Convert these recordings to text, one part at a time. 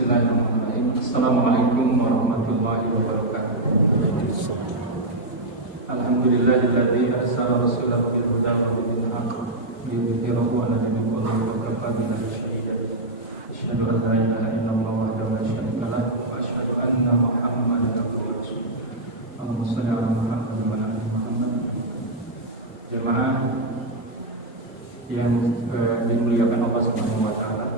Bismillahirrahmanirrahim. Assalamualaikum warahmatullahi wabarakatuh. Alhamdulillahilladzi arsala rasulahu bil huda wa dinil haqq liyudhhirahu 'ala dini kullihi wa kafaa billahi shahidan. Asyhadu an la ilaha illallah wahdahu la syarika lah wa asyhadu anna Muhammadan abduhu wa rasuluh. Allahumma shalli 'ala Muhammad wa 'ala ali Muhammad. Jemaah yang dimuliakan Allah Subhanahu wa taala.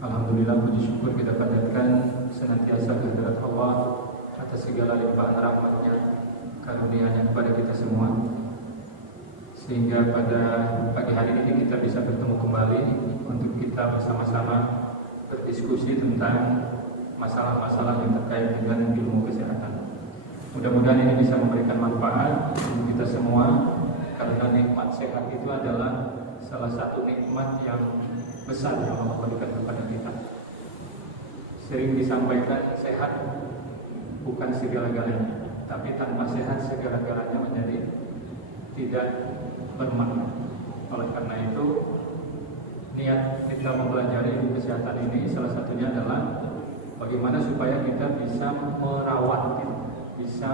Alhamdulillah, puji syukur kita panjatkan senantiasa kehadirat Allah atas segala limpahan rahmatnya, karunia-Nya kepada kita semua, sehingga pada pagi hari ini kita bisa bertemu kembali untuk kita bersama-sama berdiskusi tentang masalah-masalah yang terkait dengan ilmu kesehatan. Mudah-mudahan ini bisa memberikan manfaat untuk kita semua, karena nikmat sehat itu adalah salah satu nikmat yang besar yang Allah berikan kepada kita. Sering disampaikan sehat bukan segala-galanya, tapi tanpa sehat segala-galanya menjadi tidak bermakna. Oleh karena itu, niat kita mempelajari ilmu kesehatan ini salah satunya adalah bagaimana supaya kita bisa merawat, bisa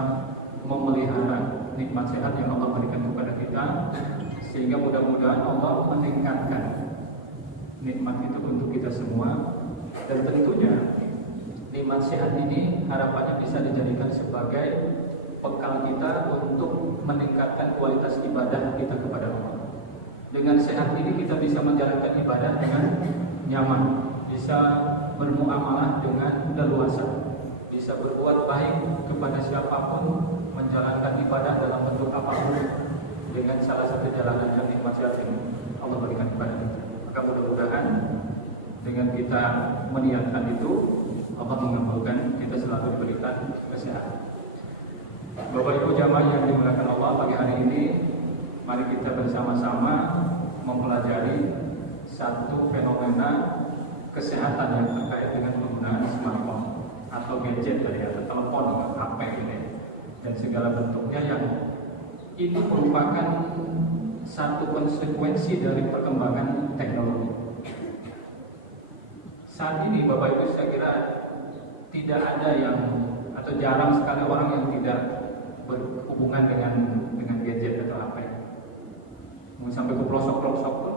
memelihara nikmat sehat yang Allah berikan kepada kita, sehingga mudah-mudahan Allah meningkatkan nikmat itu untuk kita semua. Dan tentunya nikmat sehat ini harapannya bisa dijadikan sebagai bekal kita untuk meningkatkan kualitas ibadah kita kepada Allah. Dengan sehat ini kita bisa menjalankan ibadah dengan nyaman, bisa bermuamalah dengan leluasa, bisa berbuat baik kepada siapapun, menjalankan ibadah dalam bentuk apapun dengan salah satu jalanan yang nikmat sehat ini Allah berikan kepada kita. Maka mudah-mudahan dengan kita meniatkan itu, Allah mengabulkan kita selalu diberikan kesehatan. Bapak Ibu jamaah yang dimuliakan Allah, pagi hari ini mari kita bersama-sama mempelajari satu fenomena kesehatan yang terkait dengan penggunaan smartphone atau gadget atau telepon, HP ini, dan segala bentuknya, yang ini merupakan satu konsekuensi dari perkembangan teknologi. Saat ini Bapak Ibu, saya kira tidak ada yang, atau jarang sekali orang yang tidak berhubungan dengan gadget atau HP. Mau sampai ke pelosok-pelosok pun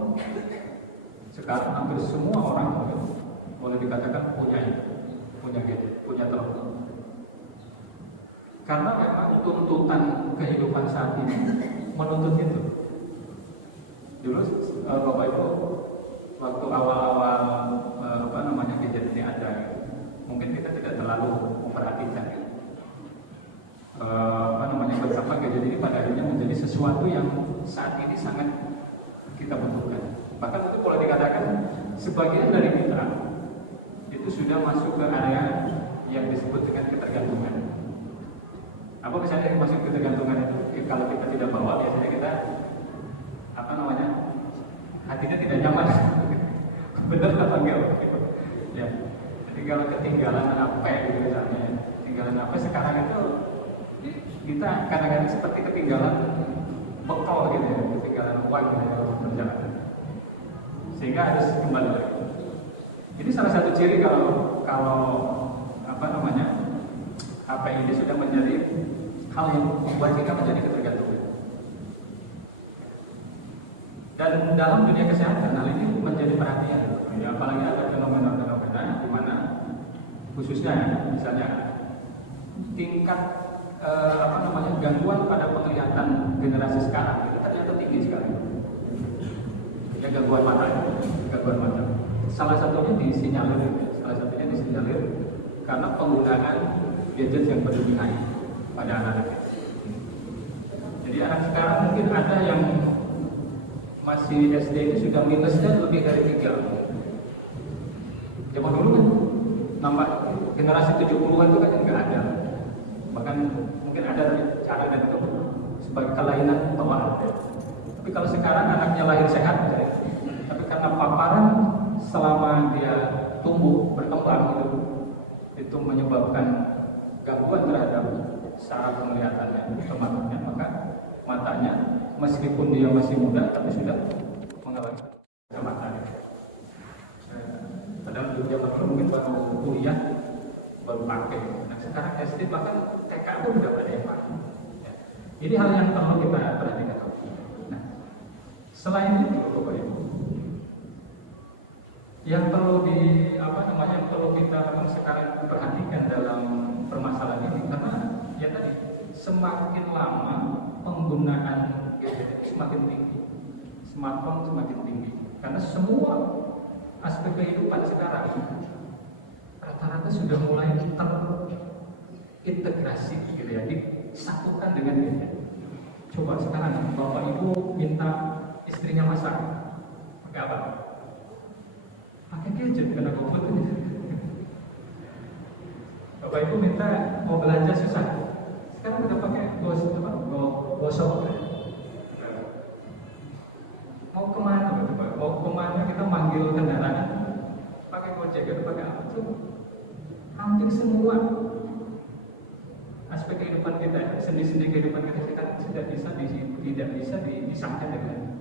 sekarang hampir semua orang boleh dikatakan punya gadget, punya telepon. Karena memang tuntutan kehidupan saat ini menuntut itu. Dulu Bapak Ibu, waktu awal-awal gadget ini ada, mungkin kita tidak terlalu memperhatikan betapa gadget ini pada akhirnya menjadi sesuatu yang saat ini sangat kita butuhkan. Bahkan itu boleh dikatakan sebagian dari kita itu sudah masuk ke area yang disebut dengan ketergantungan. Apa misalnya yang masuk ketergantungan itu? Kalau kita tidak bawa, biasanya kita hatinya tidak nyaman. Benar apa enggak? Ya. Jadi kalau ketinggalan HP gitu misalnya, ketinggalan HP sekarang itu kita kadang-kadang seperti ketinggalan bekal gitu ya, ketinggalan uang gitu ya, perjalanan. Sehingga harus kembali lagi. Ini salah satu ciri kalau HP ini sudah menjadi hal yang membuat kita menjadi ketergantungan. Dan dalam dunia kesehatan hal ini menjadi perhatian, ya, apalagi ada fenomena-fenomena di mana khususnya misalnya tingkat gangguan pada penglihatan generasi sekarang itu ternyata tinggi sekali. Ya, gangguan mata. Salah satunya disinyalir karena penggunaan gadget yang berlebihan pada anak-anak. Jadi anak sekarang mungkin ada yang masih SD ini sudah minusnya lebih dari 3. Zaman dulu kan nambah generasi 70-an itu kan nggak ada. Bahkan mungkin ada cara dan itu sebagai kelainan bawaan. Tapi kalau sekarang anaknya lahir sehat, tapi karena paparan selama dia tumbuh berkembang itu menyebabkan gangguan terhadap saraf penglihatannya, matanya, maka matanya meskipun dia masih muda tapi sudah mengalami kematanya. Padahal di zaman dulu mungkin baru kuliah baru pakai. Nah sekarang SD bahkan TK pun udah ada yang pakai. Ya. Ini hal yang perlu kita perhatikan. Nah, selain itu, Bapak Ibu, yang perlu yang perlu kita sekarang perhatikan dalam permasalahan ini, karena ya tadi semakin lama penggunaan gadget semakin tinggi, smartphone semakin tinggi, karena semua aspek kehidupan sekarang rata-rata sudah mulai terintegrasi gitu ya, disatukan dengan gadget. Coba sekarang Bapak Ibu minta istrinya masak, pakai apa? Pakai gadget karena GoFood. Bapak Ibu minta mau belanja susah, sekarang udah pakai GoShop. Mau kemana Bapak? Mau kemana kita manggil kendaraan? Pakai Gojek atau pakai apa? Hampir semua aspek kehidupan kita, sendi-sendi kehidupan kita sekarang tidak bisa disangka dengan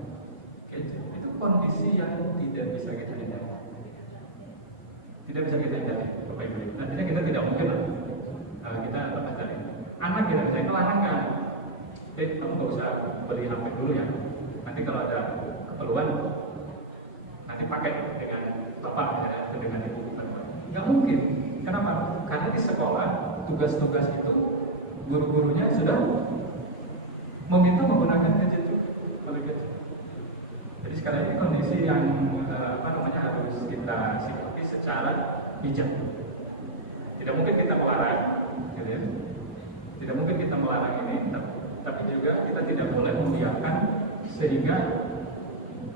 gadget. Itu kondisi yang tidak bisa kita hindari. Tidak bisa kita hindari, Bapak Ibu. Nantinya kita tidak mungkin kita lepas dari anak kita. Saya melarangkan, kamu nggak usah beli HP dulu ya. Nanti kalau ada keperluan, nanti pakai dengan bapak atau dengan ibu. Nggak mungkin. Kenapa? Karena di sekolah tugas-tugas itu guru-gurunya sudah meminta menggunakan gadget. Jadi sekali lagi kondisi yang harus kita sikapi secara bijak. Tidak mungkin kita melarang, gitu ya. Tidak mungkin kita melarang ini, tapi juga kita tidak boleh membiarkan sehingga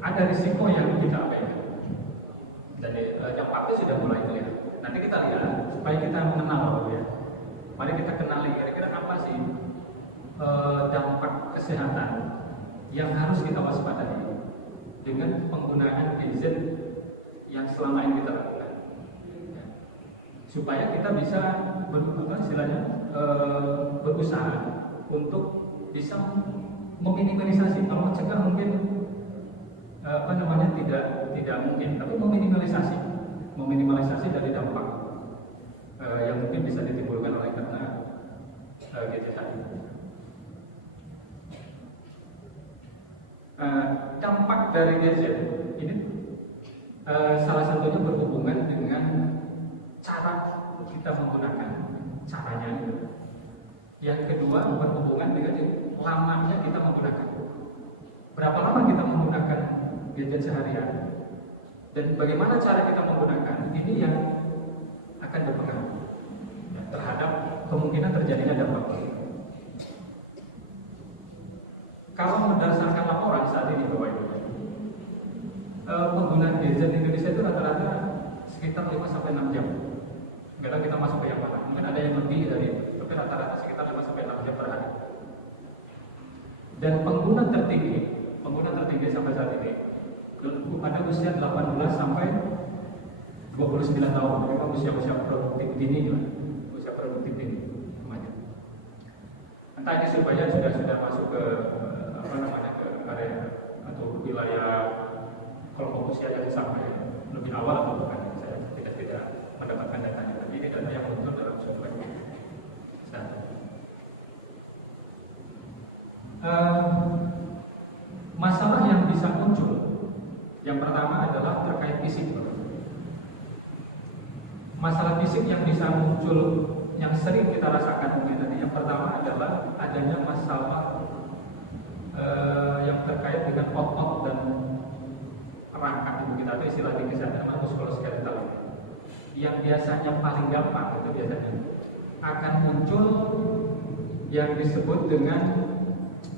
ada risiko yang kita abaikan. Dan yang pasti sudah mulai terlihat. Nanti kita lihat supaya kita mengenal, ya. Mari kita kenali kira-kira apa sih dampak kesehatan yang harus kita waspadai dengan penggunaan gadget yang selama ini kita lakukan, ya. Supaya kita bisa berusaha untuk bisa meminimalisasi. Kalau mencegah mungkin tidak mungkin, tapi meminimalisasi dari dampak yang mungkin bisa ditimbulkan oleh karena gadget tadi. Dampak dari gadget ini salah satunya berhubungan dengan cara kita menggunakan caranya itu. Yang kedua berhubungan dengan lamanya kita menggunakan. Berapa lama kita menggunakan gadget seharian dan bagaimana cara kita menggunakan ini yang akan berpengaruh terhadap kemungkinan terjadinya dampak. Kalau berdasarkan laporan saat ini Bapak Ibu, penggunaan gadget di Indonesia itu rata-rata sekitar 5-6 jam. Kadang kita masuk ke yang mana? Mungkin ada yang lebih dari, tapi rata-rata sekitar 5-6 jam per hari. Dan pengguna tertinggi sampai saat ini pada usia 18 sampai 29 tahun. Mereka usia produktif dini, usia produktif dini. Entah ini Surabaya sudah masuk ke ke area atau wilayah kelompok usia yang sampai lebih awal atau bukan? Saya tidak mendapatkan datanya. Tapi ini data yang muncul dalam Surabaya. Masalah yang bisa muncul, yang pertama adalah terkait fisik. Masalah fisik yang bisa muncul, yang sering kita rasakan mungkin tadi, yang pertama adalah adanya masalah yang terkait dengan otot dan rangka tubuh kita, itu istilah di kesehatan namanya muskuloskeletal, yang biasanya paling gampang itu biasanya akan muncul yang disebut dengan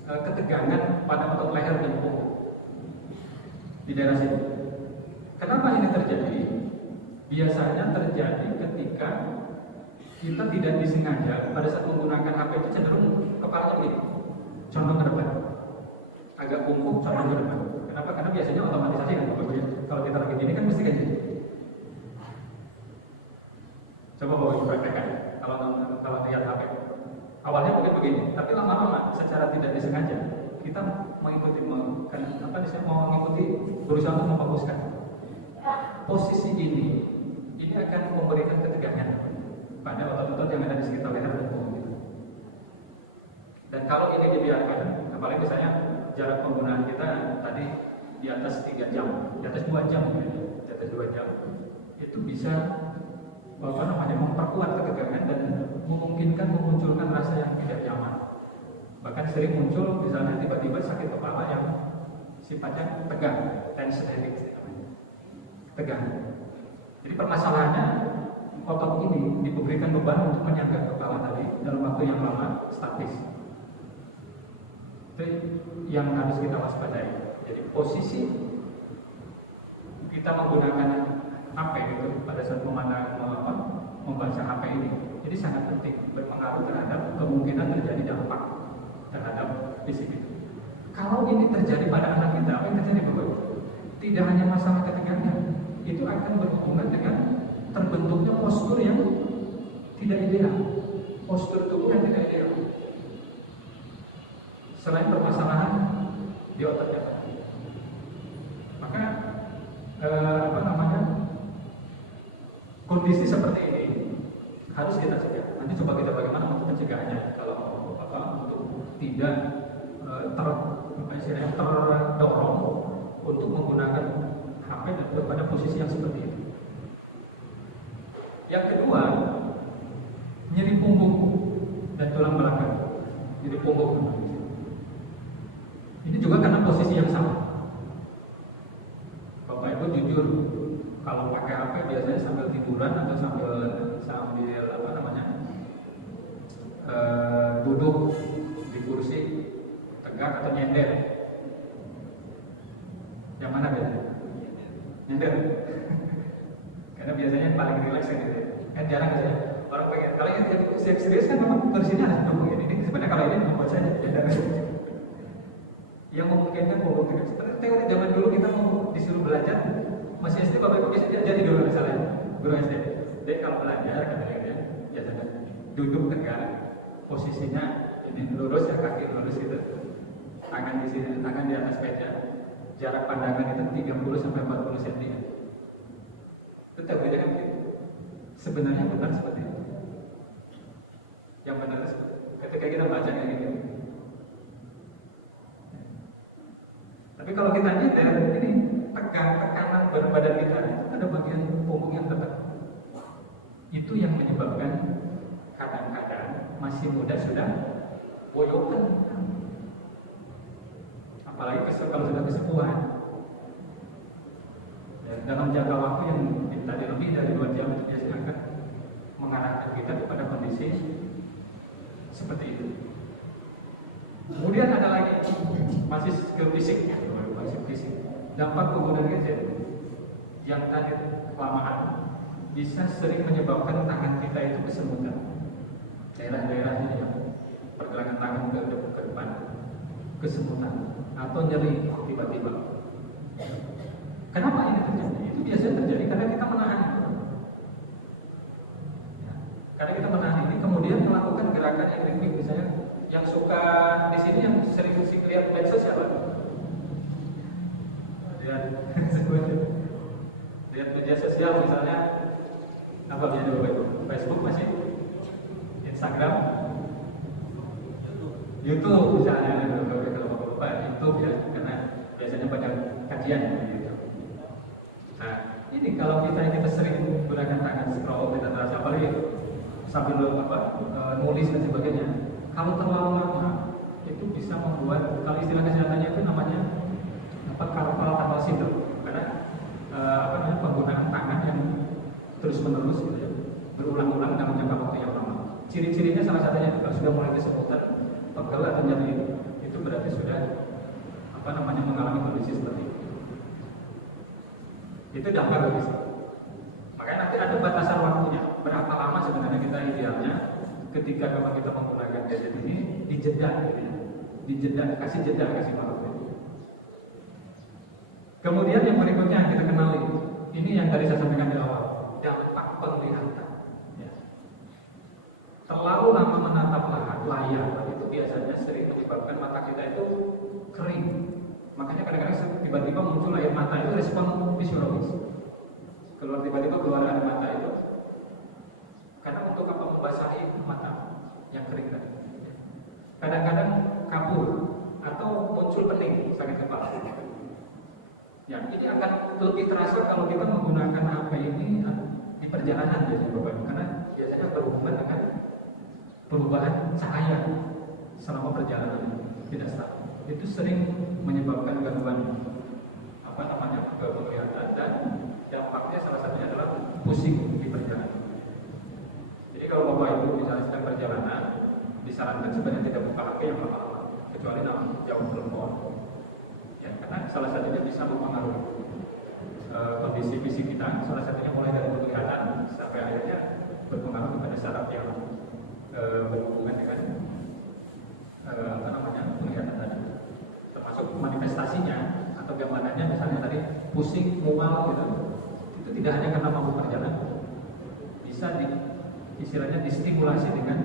ketegangan pada otot leher dan punggung di daerah sini. Kenapa ini terjadi? Biasanya terjadi ketika kita tidak disengaja pada saat menggunakan HP itu cenderung kepalanya begini, condong ke depan, agak bungkuk, condong ke depan. Kenapa? Karena biasanya otomatisasi kan, kalau kita lagi gini kan mesti kan jadi. Coba bawa ibu praktekkan. Kalau lihat HP, awalnya mungkin begini, tapi lama-lama secara tidak disengaja kita mengikuti, berusaha untuk memfokuskan posisi ini ini akan memberikan ketegangan pada otot-otot yang ada di sekitar leher dan punggung kita. Dan kalau ini dibiarkan, apalagi misalnya jarak penggunaan kita tadi di atas 3 jam, di atas 2 jam, di atas 2 jam, itu bisa memperkuat ketegangan dan memungkinkan memunculkan rasa yang tidak nyaman. Bahkan sering muncul misalnya tiba-tiba sakit kepala yang sifatnya tegang, tension headache, tegang. Jadi permasalahannya otot ini diberikan beban untuk menyangga kepala tadi dalam waktu yang lama statis. Itu yang harus kita waspadai. Jadi posisi kita menggunakan HP itu pada saat membaca HP ini sangat penting, berpengaruh terhadap kemungkinan terjadi dampak terhadap fisik itu. Kalau ini terjadi pada anak kita, apa yang terjadi Bapak? Tidak hanya masalah ketegangan, itu akan berhubungan dengan terbentuknya postur yang tidak ideal, postur tubuh yang tidak ideal. Selain permasalahan di otaknya, maka kondisi seperti ini harus kita cegah. Nanti coba kita bagaimana untuk mencegahnya. Kalau untuk tidak terdorong untuk menggunakan HP dan pada posisi yang seperti itu. Yang kedua, nyeri punggung dan tulang belakang. Nyeri punggung. Ini juga karena posisi yang sama. Bapak Ibu jujur, kalau pakai HP biasanya sambil tiduran atau sambil duduk di kursi tegak atau nyender. Yang mana biasanya? Nyender. Karena biasanya paling rileks kan gitu. Kan jarang saja orang pengen. Kalau yang serius kan memang kursinya harus duduk ini. Sebenarnya kalau ini membuat saya nyender. Yang memungkinkan punggung tegak. Seperti teori zaman dulu kita mau disuruh belajar masih SD, Bapak Ibu biasanya jadi dulu misalnya guru SD. Jadi kalau belajar katanya ya jangan duduk tegak, posisinya ini lurus ya, kaki lurus itu, tangan di sini, tangan di atas meja, jarak pandangan itu 30 sampai 40 cm. Itu teorinya kan gitu. Sebenarnya benar seperti itu. Yang benar seperti itu. Ketika kita baca kayak gitu. Tapi kalau kita nyender, ini tekanan berat badan kita itu ada bagian punggung yang tertekan. Itu yang menyebabkan kadang-kadang masih muda sudah boyokan. Apalagi kalau sudah kesepuhan. Ya, dalam jangka waktu yang tadi lebih dari 2 jam itu biasanya akan mengarahkan kita kepada kondisi seperti itu. Kemudian ada lagi masih skill fisik, dampak penggunaan gadget yang tadi kelamaan bisa sering menyebabkan tangan kita itu kesemutan. Daerah-daerah ini yang pergelangan tangan ke depan kesemutan atau nyeri tiba-tiba. Kenapa ini terjadi? Itu biasanya terjadi karena kita menahan. Karena kita menahan ini, kemudian melakukan gerakan yang ritmik, misalnya yang suka di sini yang sering lihat medsos siapa? Lihat media sosial misalnya apa biasanya Facebook masih, Instagram, YouTube misalnya, kalau lupa YouTube ya, karena biasanya banyak kajian gitu. Nah ini kalau kita sering menggunakan tangan scroll kita terasa apalagi sambil nulis dan sebagainya, kalau terlalu lama itu bisa membuat, kalau istilah kesehatannya itu namanya carpal tunnel syndrome, karena penggunaan tangan yang terus-menerus gitu ya, berulang-ulang dalam jangka waktu yang lama. Ciri-cirinya salah satunya kalau sudah mulai kesemutan, pegel atau nyeri, itu berarti sudah mengalami kondisi seperti itu. Itu dampak dari situ. Makanya nanti ada batasan waktunya, berapa lama sebenarnya kita idealnya ketika memang kita menggunakan gadget ini dijeda, gitu ya. Dijeda, kasih waktu. Kemudian yang berikutnya yang kita kenali, ini yang tadi saya sampaikan di awal, dampak penglihatan. Ya. Terlalu lama menatap layar itu biasanya sering menyebabkan mata kita itu kering. Makanya kadang-kadang tiba-tiba muncul air mata, itu respon fisiologis. tiba-tiba keluar air mata itu karena untuk apa? Membasahi mata yang kering tadi. Kadang-kadang kabur atau muncul pening, sakit kepala. Ya, ini akan lebih terasa kalau kita menggunakan HP ini di perjalanan biasanya Bapak, karena biasanya berhubungan dengan perubahan cahaya selama perjalanan tidak stabil. Itu sering menyebabkan gangguan penglihatan dan dampaknya salah satunya adalah pusing di perjalanan. Jadi kalau Bapak Ibu misalnya sedang perjalanan, disarankan sebenarnya tidak buka HP yang lama-lama, kecuali jauh telepon. Ya, karena salah satunya bisa mempengaruhi kondisi fisik kita. Salah satunya mulai dari penglihatan sampai akhirnya berpengaruh kepada saraf yang berhubungan dengan penglihatan tadi. Termasuk manifestasinya atau gambarannya, misalnya tadi pusing, mual gitu. Itu tidak hanya karena mabuk perjalanan, bisa istilahnya distimulasi dengan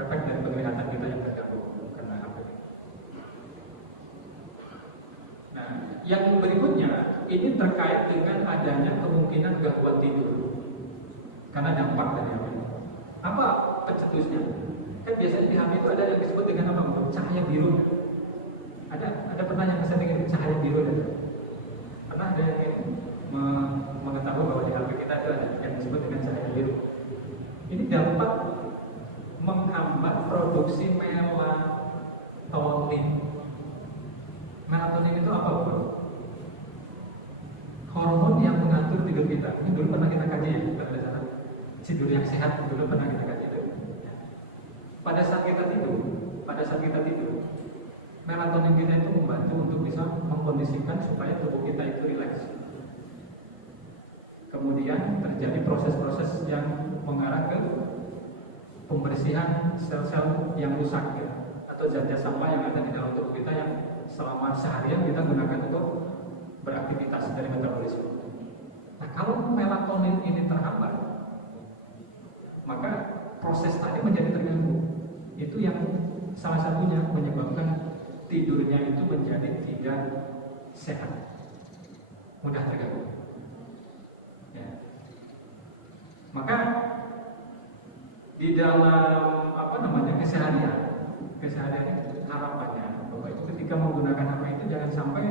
efek dari penglihatan kita yang terganggu karena HP. Nah, yang berikutnya ini terkait dengan adanya kemungkinan gangguan tidur karena dampak dari HP. Apa pencetusnya? Kan biasanya di HP itu ada yang disebut dengan apa? Cahaya biru. Ada pernah yang bisa dengan cahaya biru? Pernah ada yang mengetahui bahwa di HP kita ada yang disebut dengan cahaya biru? Ini dapat menghambat produksi melatonin. Melatonin itu apa, Bro? Hormon yang mengatur tidur kita. Ini dulu pernah kita kaji ya, pada sana. Tidur yang sehat dulu pernah kita kaji itu. Pada saat kita tidur, melatonin kita itu membantu untuk bisa mengkondisikan supaya tubuh kita itu rileks. Kemudian terjadi proses-proses yang mengarah ke pembersihan sel-sel yang rusak ya, atau zat-zat sampah yang ada di dalam tubuh kita yang selama seharian kita gunakan untuk beraktivitas dari metabolisme. Nah, kalau melatonin ini terhambat, maka proses tadi menjadi terganggu. Itu yang salah satunya menyebabkan tidurnya itu menjadi tidak sehat, mudah terganggu. Ya. Maka di dalam keseharian harapannya Bapak itu ketika menggunakan HP itu jangan sampai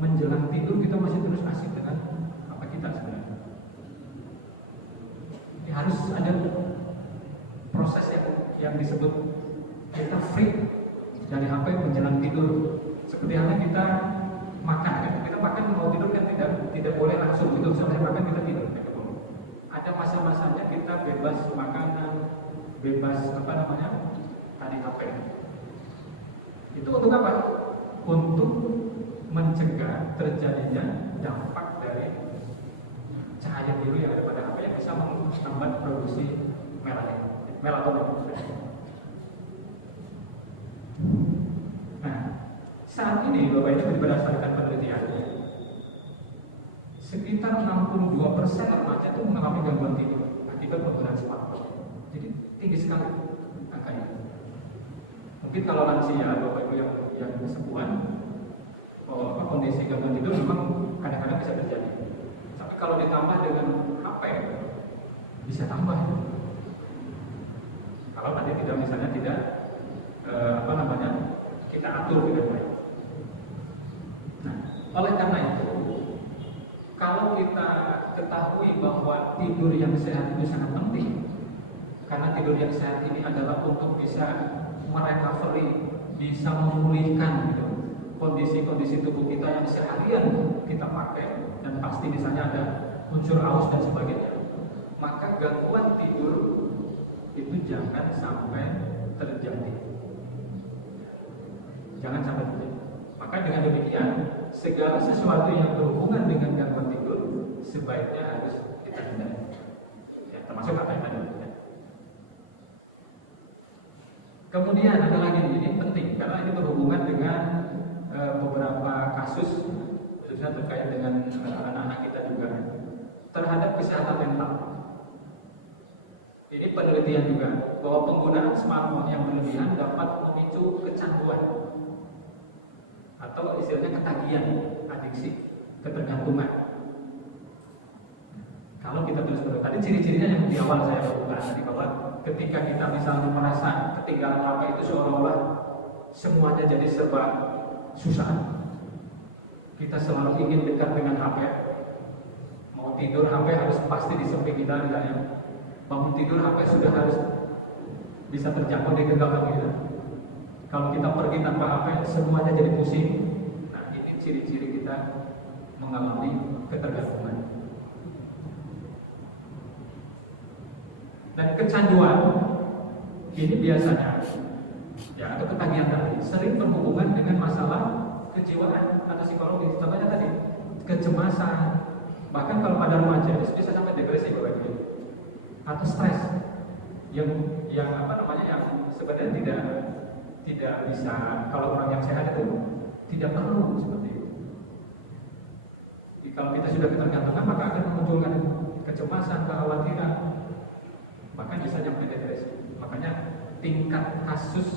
menjelang tidur kita masih terus asik dengan apa kita sebenarnya. Ini harus ada proses yang disebut kita free dari HP menjelang tidur. Seperti halnya kita makan kan, kita makan mau tidur kan tidak boleh langsung gitu selesai makan kita tidur. Ada masa-masanya kita bebas makanan, bebas tadi HP. Itu untuk apa? Untuk mencegah terjadinya dampak dari cahaya biru yang ada pada HP yang bisa menghambat produksi melatonin. Nah, saat ini Bapak Ibu berdasarkan penelitian, sekitar 62% remaja itu mengalami gangguan tidur akibat penggunaan smartphone. Jadi tinggi sekali angkanya. Mungkin kalau lansia Bapak Ibu yang kesepuhan, kondisi gangguan tidur memang kadang-kadang bisa terjadi. Tapi kalau ditambah dengan HP, bisa tambah. Kalau nanti tidak kita atur dengan baik. Nah, oleh karena itu, kalau kita ketahui bahwa tidur yang sehat itu sangat penting, karena tidur yang sehat ini adalah untuk bisa merecovery, bisa memulihkan gitu, kondisi-kondisi tubuh kita yang seharian kita pakai, dan pasti misalnya ada unsur aus dan sebagainya, maka gangguan tidur itu jangan sampai terjadi. Jangan sampai terjadi. Maka dengan demikian, segala sesuatu yang berhubungan dengan gangguan tidur sebaiknya harus kita hindari. Ya, termasuk apa yang tadi. Ya. Kemudian ada lagi ini penting karena ini berhubungan dengan beberapa kasus khususnya terkait dengan anak-anak kita juga terhadap kesehatan mental. Ini penelitian juga bahwa penggunaan smartphone yang berlebihan dapat memicu kecanduan atau istilahnya ketagihan, adiksi, ketergantungan. Kalau kita terus berdoa, tadi ciri-cirinya yang di awal saya bahas tadi, bahwa ketika kita misalnya merasa ketinggalan HP itu seolah-olah semuanya jadi serba susah. Kita selalu ingin dekat dengan HP. Mau tidur HP harus pasti di samping kita misalnya. Bangun tidur HP sudah harus bisa terjangkau di genggaman kita. Kalau kita pergi tanpa HP semuanya jadi pusing. Nah, ini ciri-ciri kita mengalami ketergantungan. Dan kecanduan ini biasanya ya, atau ketagihan tadi sering berhubungan dengan masalah kejiwaan atau psikologis. Contohnya tadi kecemasan, bahkan kalau pada remaja bisa sampai depresi Bapak Ibu, atau stres yang sebenarnya tidak bisa, kalau orang yang sehat itu tidak perlu seperti itu. Jadi, kalau kita sudah ketergantungan maka akan memunculkan kecemasan, kekhawatiran, bahkan bisa sampai depresi. Makanya tingkat kasus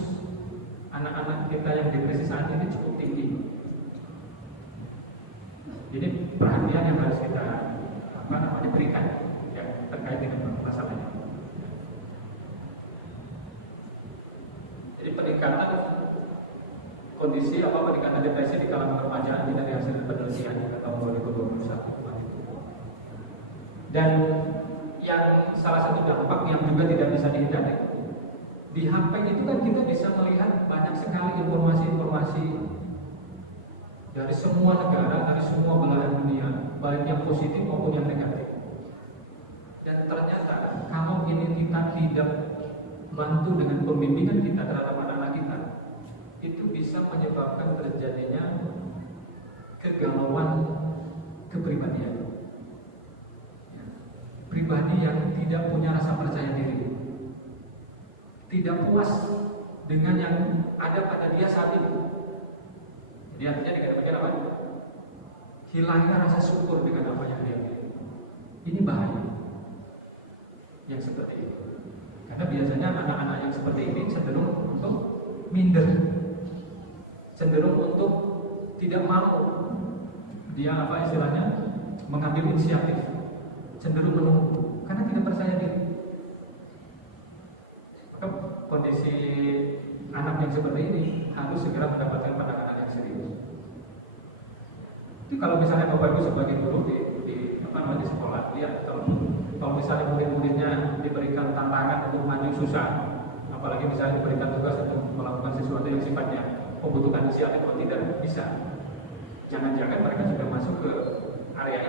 anak-anak kita yang depresi saat ini cukup tinggi. Jadi perhatian yang harus kita berikan ya, terkait dengan masalah ini. Jadi peningkatan kondisi peningkatan depresi di kalangan remaja ini dari hasil penelitian tahun 2021. Dan yang salah satu dampak yang juga tidak bisa dihindari, di HP itu kan kita bisa melihat banyak sekali informasi-informasi dari semua negara, dari semua belahan dunia, baik yang positif maupun yang negatif. Dan ternyata kalau ini kita tidak bantu dengan pembimbingan kita terhadap anak-anak kita, itu bisa menyebabkan terjadinya kegalauan kepribadian. Pribadi yang tidak punya rasa percaya diri, tidak puas dengan yang ada pada dia saat itu. Jadi artinya dikatakan apa? Hilangnya rasa syukur dengan apa yang dia miliki. Ini bahaya yang seperti ini. Karena biasanya anak-anak yang seperti ini cenderung untuk minder, cenderung untuk tidak mau dia istilahnya mengambil inisiatif, cenderung menunggu karena tidak percaya diri. Maka kondisi anak yang seperti ini harus segera mendapatkan penanganan yang serius. Jadi kalau misalnya Bapak Ibu sebagai guru di sekolah, lihat kalau misalnya murid-muridnya diberikan tantangan untuk maju susah, apalagi misalnya diberikan tugas untuk melakukan sesuatu yang sifatnya membutuhkan inisiatif atau tidak bisa, jangan-jangan mereka sudah masuk ke area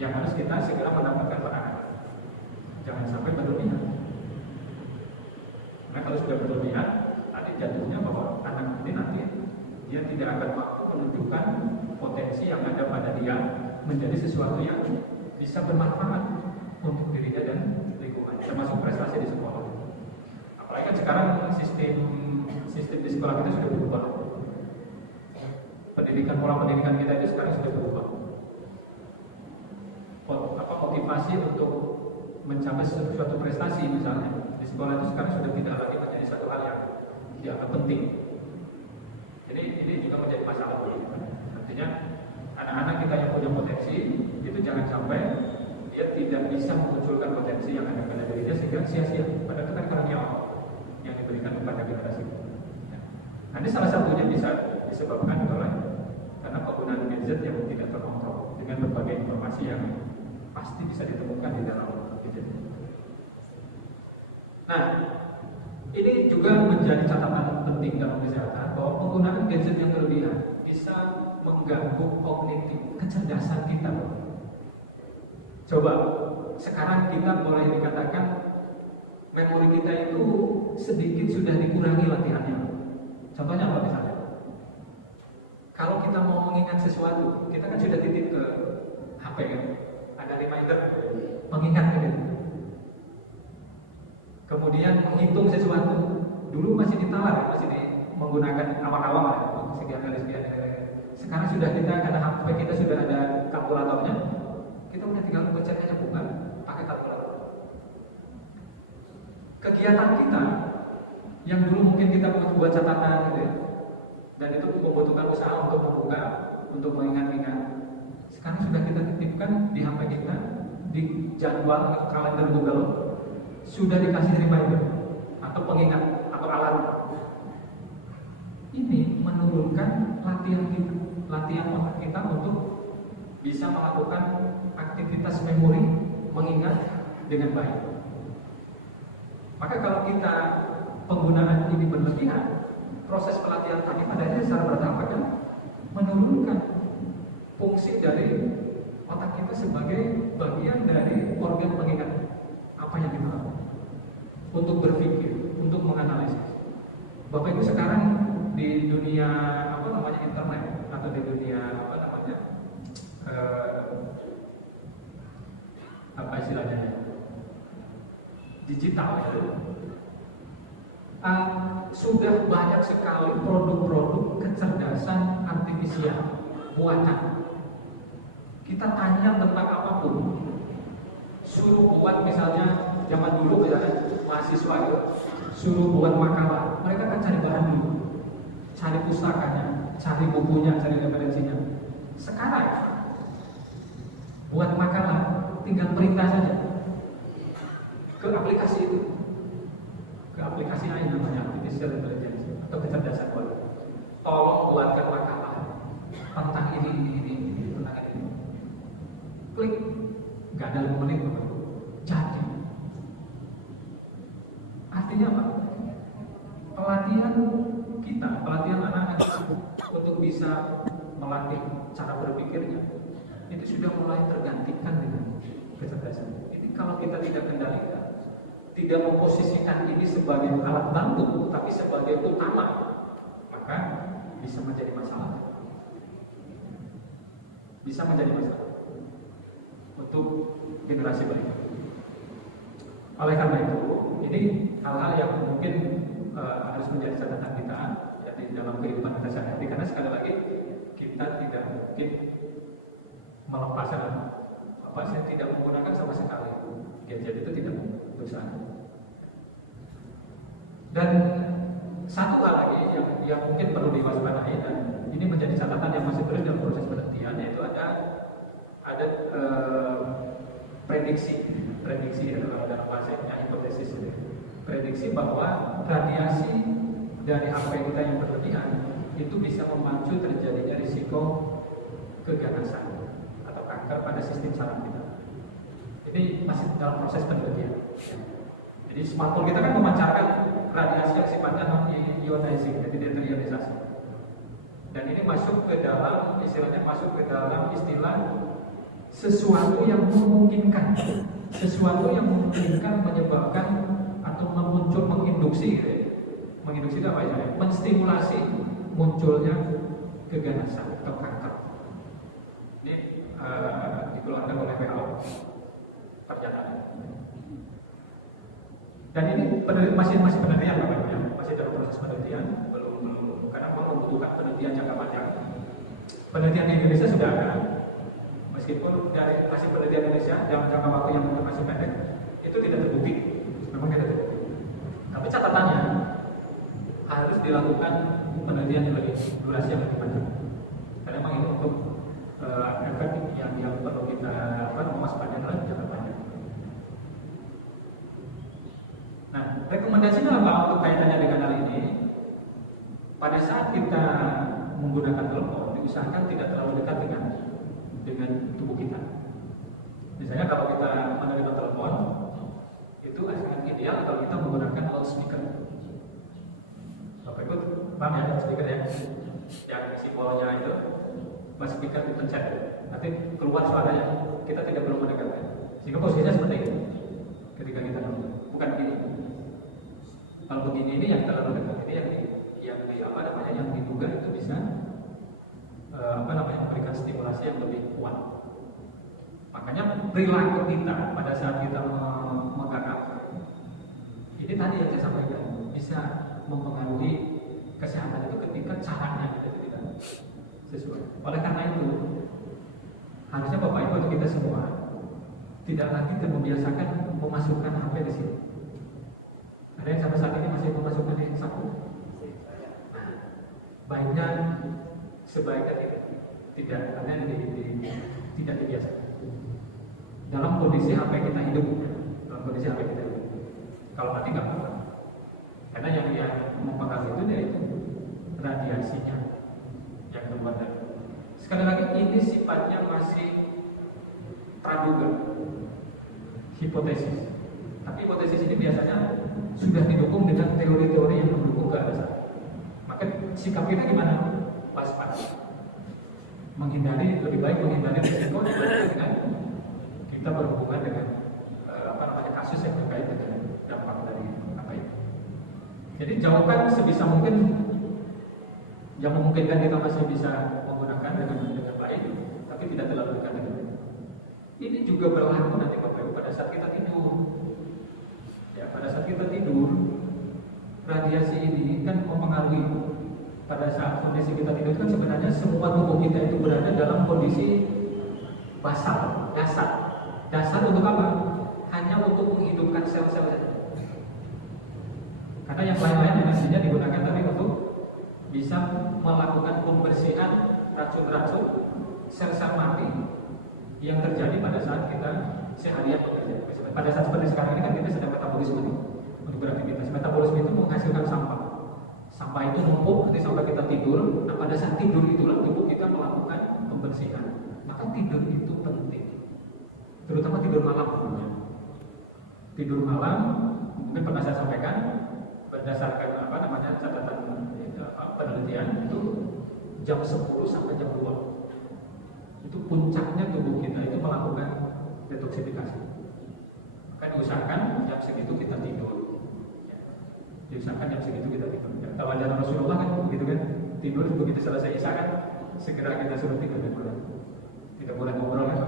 yang harus kita segera mendapatkan penanganan. Jangan sampai berlebihan. Karena kalau sudah berlebihan, nanti jatuhnya bahwa anak ini nanti dia tidak akan mampu menunjukkan potensi yang ada pada dia menjadi sesuatu yang bisa bermanfaat untuk dirinya dan lingkungan, termasuk prestasi di sekolah. Apalagi kan sekarang sistem di sekolah kita sudah berubah. Pola pendidikan kita itu sekarang sudah berubah. Motivasi untuk mencapai suatu prestasi misalnya di sekolah itu sekarang sudah tidak lagi menjadi satu hal yang dianggap penting. Jadi ini juga menjadi masalah. Artinya anak-anak kita yang punya potensi itu jangan sampai dia tidak bisa memunculkan potensi yang ada pada dirinya sehingga sia-sia. Padahal itu kan karunia yang diberikan kepada generasi. Nah, ini salah satunya bisa disebabkan oleh karena penggunaan gadget yang tidak terkontrol dengan berbagai informasi yang pasti bisa ditemukan di dalam gadget. Nah, ini juga menjadi catatan penting dalam kesehatan bahwa penggunaan gadget yang berlebihan bisa mengganggu kognitif, kecerdasan kita. Coba sekarang kita mulai dikatakan memori kita itu sedikit sudah dikurangi latihannya. Contohnya apa misalnya? Kalau kita mau mengingat sesuatu, kita kan sudah titip ke HP kan, ada reminder, mengingat gitu. Kemudian menghitung sesuatu, dulu masih ditalar, masih menggunakan awang-awang lah, sekian kali. Sekarang sudah kita, karena HP kita sudah ada kalkulatornya, kita udah tinggal pencet aja bukan pakai kalkulator. Kegiatan kita yang dulu mungkin kita buat catatan gitu ya, dan itu membutuhkan usaha untuk membuka, untuk mengingat-ingat. Sekarang sudah kita titipkan di HP kita, di jadwal kalender Google sudah dikasih reminder atau pengingat atau alarm. Ini menurunkan latihan otak kita untuk bisa melakukan aktivitas memori mengingat dengan baik. Maka kalau kita penggunaan ini berlebihan, proses pelatihan tadi pada akhirnya secara berdampak kan menurunkan fungsi dari otak kita sebagai bagian dari organ pengingat apa yang kita lakukan untuk berpikir, untuk menganalisis. Bapak Ibu sekarang di dunia internet atau di dunia istilahnya digital itu sudah banyak sekali produk-produk kecerdasan artifisial buatan. Kita tanya tentang apapun, suruh buat misalnya zaman dulu misalnya mahasiswa itu suruh buat makalah, mereka kan cari bahan dulu, cari pustakanya, cari bukunya, cari referensinya. Sekarang buat makalah tinggal perintah saja ke aplikasi itu, ke aplikasi lain namanya artificial intelligence atau kecerdasan buatan. Tolong buatkan makalah tentang ini tentang ini. Klik, nggak ada 5 menit jadi. Artinya apa? Pelatihan kita, pelatihan anak-anak untuk bisa melatih cara berpikirnya itu sudah mulai tergantikan dengan kecerdasan. Ini kalau kita tidak kendalikan, tidak memposisikan ini sebagai alat bantu, tapi sebagai utama, maka bisa menjadi masalah. Bisa menjadi masalah untuk generasi berikutnya. Oleh karena itu, ini hal-hal yang mungkin harus menjadi catatan kita ya, di dalam kehidupan kita sehari-hari. Karena sekali lagi kita tidak mungkin melepaskan saya tidak menggunakan sama sekali gadget itu tidak dosa. Dan satu hal lagi yang mungkin perlu diwaspadai dan ini menjadi catatan yang masih terus dalam proses penelitian, yaitu ada prediksi dalam bahasanya hipotesis itu. Prediksi bahwa radiasi dari HP kita yang berlebihan itu bisa memacu terjadinya risiko keganasan atau kanker pada sistem saraf kita. Ini masih dalam proses penelitian. Jadi smartphone kita kan memancarkan radiasi yang sifatnya non-ionizing, jadi deterionisasi. Dan ini masuk ke dalam istilah sesuatu yang memungkinkan menyebabkan atau menginduksi itu apa ya? Menstimulasi munculnya keganasan atau kanker. Ini dikeluarkan oleh WHO pernyataan. Dan ini masih penelitian Bapak, masih dalam proses penelitian, belum karena membutuhkan penelitian jangka panjang. Penelitian di Indonesia sudah ada, meskipun dari hasil penelitian Indonesia dalam jangka waktu yang masih pendek itu tidak terbukti, memang tidak terbukti. Tapi catatannya harus dilakukan penelitian yang lebih durasi yang lebih panjang. Karena memang ini untuk efek yang perlu kita mewaspadai dalam jangka panjang. Nah, rekomendasinya apa untuk kaitannya dengan hal ini? Pada saat kita menggunakan telepon, diusahakan tidak terlalu dekat dengan tubuh kita. Misalnya kalau kita menerima telepon, itu sangat ideal kalau kita menggunakan loudspeaker. Bapak Ibu paham ya loudspeaker ya? Yang simbolnya itu, speaker dipencet, nanti keluar suaranya. Kita tidak perlu mendekatkan. Sehingga posisinya seperti ini. Ketika kita bukan begini. Kalau begini ini yang terlalu dekat, ini yang diduga itu bisa memberikan stimulasi yang lebih kuat. Makanya perilaku kita pada saat kita memegang ini tadi yang saya sampaikan bisa mempengaruhi kesehatan itu ketika caranya kita tidak sesuai. Oleh karena itu harusnya Bapak Ibu untuk kita semua tidak lagi membiasakan memasukkan HP di sini. Ada yang sampai saat ini masih memasukkan di saku. Baiknya sebaiknya tidak dibiasakan. dalam kondisi HP kita hidup, dalam kondisi HP kita hidup. Kalau mati nggak apa-apa, karena yang mempengaruhi itu yaitu radiasinya yang keluar dari. Sekali lagi ini sifatnya masih praduga, hipotesis. Tapi hipotesis ini biasanya sudah didukung dengan teori-teori yang mendukung ke arah sana. Maka sikap kita gimana? Waspada. Lebih baik menghindari risiko dengan kita berhubungan dengan kasus yang terkait dengan dampak dari apa itu. Jadi jauhkan sebisa mungkin yang memungkinkan kita masih bisa menggunakan dengan baik, tapi tidak terlalu dekat dengan. Ini juga berlaku nanti Bapak Ibu pada saat kita tidur. Ya, pada saat kita tidur, radiasi ini kan mempengaruhi. Pada saat kondisi kita tidur kan sebenarnya semua tubuh kita itu berada dalam kondisi basal, dasar. Dasar untuk apa? Hanya untuk menghidupkan sel-sel saja. Karena yang lain-lain energinya digunakan tadi untuk bisa melakukan pembersihan racun-racun sel-sel mati yang terjadi pada saat kita seharian bekerja. Pada saat seperti sekarang ini kan kita sedang metabolisme nih, untuk beraktivitas. Metabolisme itu menghasilkan sampah. Sampah itu numpuk nanti sampai kita tidur. Nah pada saat tidur itulah tubuh kita melakukan pembersihan. Maka tidur itu penting, terutama tidur malam. Tidur malam mungkin pernah saya sampaikan berdasarkan catatan penelitian itu jam 10 sampai jam 2 itu puncaknya tubuh kita itu melakukan detoksifikasi. Maka diusahakan jam segitu kita tidur. Diusahakan jam segitu kita tidur. Ya, tahu ajaran Rasulullah kan begitu kan, tidur begitu selesai isya kan segera kita suruh tidur, tidak boleh ngobrol kan.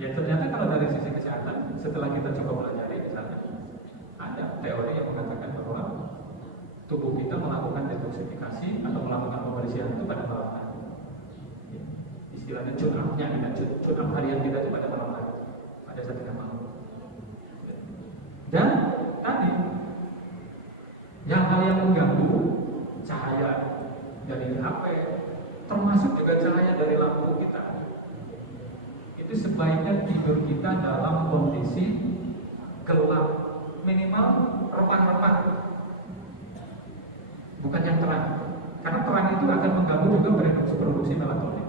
Ya ternyata kalau dari sisi kesehatan setelah kita coba pelajari misalnya ada teori yang mengatakan bahwa tubuh kita melakukan detoksifikasi atau melakukan pembersihan itu pada malam hari. Ya, istilahnya tune up-nya, tune up harian kita itu pada malam hari, pada saat kita malam. Dan tadi hal yang mengganggu cahaya dari HP, termasuk juga cahaya dari lampu kita, itu sebaiknya tidur kita dalam kondisi gelap, minimal repan-repan, bukan yang terang, karena terang itu akan mengganggu juga produksi melatonin.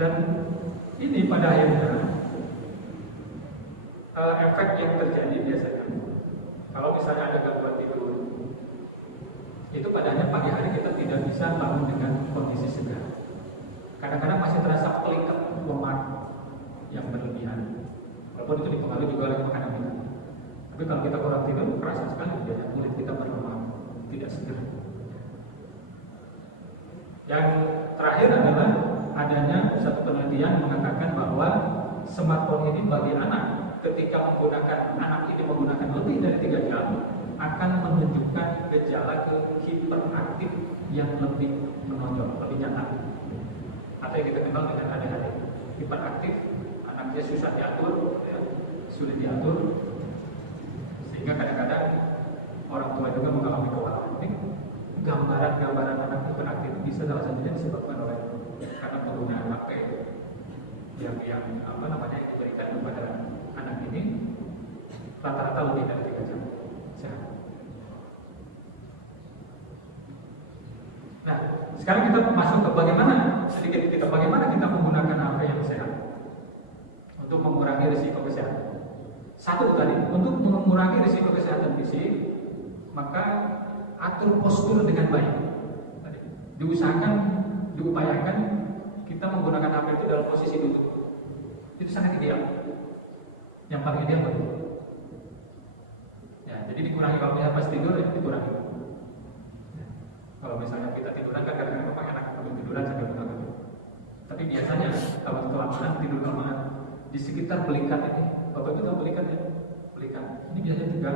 Dan ini pada akhirnya efek yang terjadi biasanya kalau misalnya ada gangguan tidur itu padanya pagi hari kita tidak bisa bangun dengan kondisi segar. Kadang-kadang masih terasa pelikat, lemah yang berlebihan, walaupun itu dipengaruhi juga oleh makanan kita. Tapi kalau kita kurang tidur, kerasa sekali biasanya kulit kita berlemah, tidak segar. Yang terakhir adalah adanya satu penelitian mengatakan bahwa smartphone ini bagi anak ketika menggunakan lebih dari 3 jam akan menunjukkan gejala hiperaktif yang lebih menonjol, lebih nyata. Atau yang kita kenal dengan ADHD. Hiperaktif, anaknya susah diatur, ya, sulit diatur, sehingga kadang-kadang orang tua juga mengalami kewalahan. Ini gambaran-gambaran anak hiperaktif bisa salah satunya disebabkan oleh karena penggunaan HP yang diberikan kepada anak ini rata-rata lebih dari 3 jam sehat. Nah, sekarang kita masuk ke bagaimana kita menggunakan HP yang sehat untuk mengurangi risiko kesehatan. Satu tadi, untuk mengurangi risiko kesehatan fisik, maka atur postur dengan baik. Diupayakan kita menggunakan HP itu dalam posisi duduk. Itu sangat ideal. Yang paling ideal betul. Ya, jadi dikurangi kalau misalnya pas tidur ya dikurangi. Ya, kalau misalnya kita tiduran kan kadang-kadang memang enak kalau tiduran sambil buka. Tapi biasanya kalau kelamaan tidur kelamaan di sekitar belikat ini, Bapak itu tahu belikat ya? Belikat. Ini biasanya juga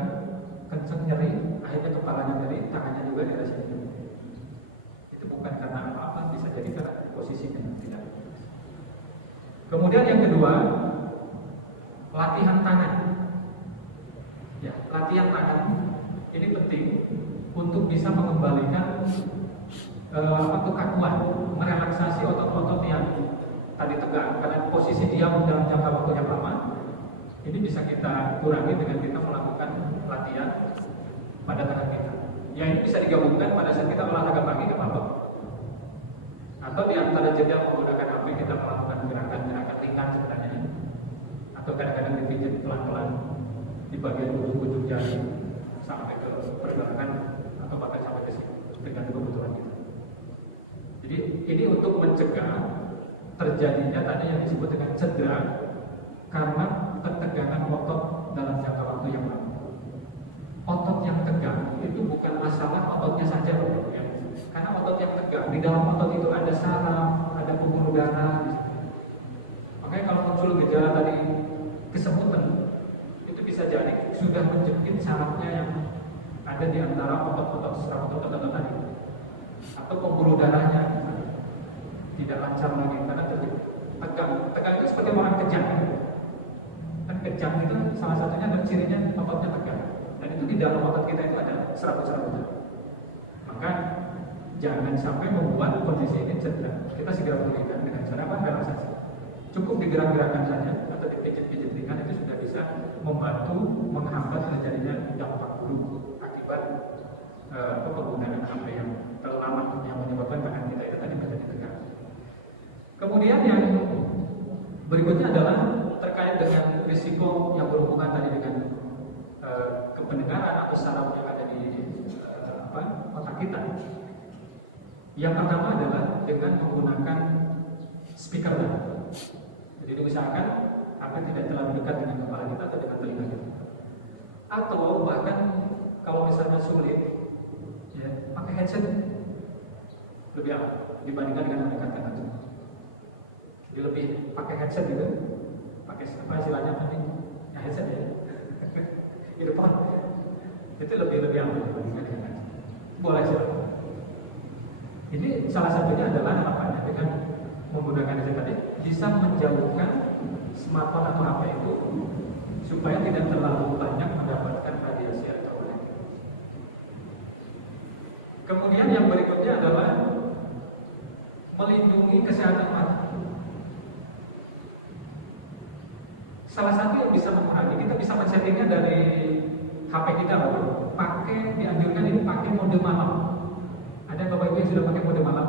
kencang nyeri, akhirnya kepalanya nyeri, tangannya juga dirasa nyeri. Itu bukan karena apa-apa, bisa jadi karena posisinya tidak. Kemudian yang kedua, latihan tangan. Ya, latihan tangan ini penting untuk bisa mengembalikan kekakuan, merelaksasi otot-otot yang tadi tegang karena posisi diam dalam jangka waktu yang lama, ini bisa kita kurangi dengan kita melakukan latihan pada tangan kita. Yang ini bisa digabungkan pada saat kita olahraga pagi, nggak apa-apa. Atau di antara jeda menggunakan HP kita melakukan gerakan-gerakan ringan sebenarnya. Atau kadang-kadang dipijit pelan-pelan di bagian ujung jari sampai ke pergelangan atau bahkan sampai ke sini dengan kebutuhan kita. Jadi ini untuk mencegah terjadinya tadi yang disebut dengan cedera karena ketegangan otot dalam jangka waktu yang lama. Otot yang tegang itu bukan masalah ototnya saja, ya. Karena otot yang tegang di dalam otot itu ada saraf, ada pembuluh darah. Makanya kalau muncul gejala tadi kesemutan, itu bisa jadi sudah menjepit sarafnya yang ada di antara otot-otot tertentu tadi, atau pembuluh darahnya tidak lancar lagi karena tegang. Tegang itu seperti orang kejang. Kan kejang itu salah satunya dan cirinya ototnya tegang. Dan itu di dalam otot kita itu ada serabut-serabutnya. Maka jangan sampai membuat kondisi ini cedera. Kita segera pulihkan dengan cara apa? Relaksasi. Cukup digerak-gerakkan saja atau dipijit-pijit ringan itu sudah bisa membantu menghambat terjadinya dampak buruk akibat penggunaan HP yang terlalu lama yang menyebabkan tangan kita itu tadi menjadi tegang. Kemudian yang berikutnya adalah terkait dengan risiko yang berhubungan tadi dengan kependengaran atau saraf yang ada di otak kita. Yang pertama adalah dengan menggunakan speaker. Jadi diusahakan agar tidak terlalu dekat dengan kepala kita atau dengan telinga kita. Atau bahkan kalau misalnya sulit, ya, pakai headset lebih aman dibandingkan dengan mendekatkan headset. Jadi lebih pakai headset gitu, pakai apa istilahnya tadi? Ya headset ya. Di depan itu lebih aman dibandingkan dengan headset. Boleh sih. Ini salah satunya adalah apanya dengan menggunakan headset tadi bisa menjauhkan smartphone atau HP itu supaya tidak terlalu banyak mendapatkan radiasi atau elektronik. Kemudian yang berikutnya adalah melindungi kesehatan mata. Salah satu yang bisa mengurangi, kita bisa men-settingnya dari HP kita, dianjurkan ini pakai mode malam. Ada Bapak Ibu yang sudah pakai mode malam?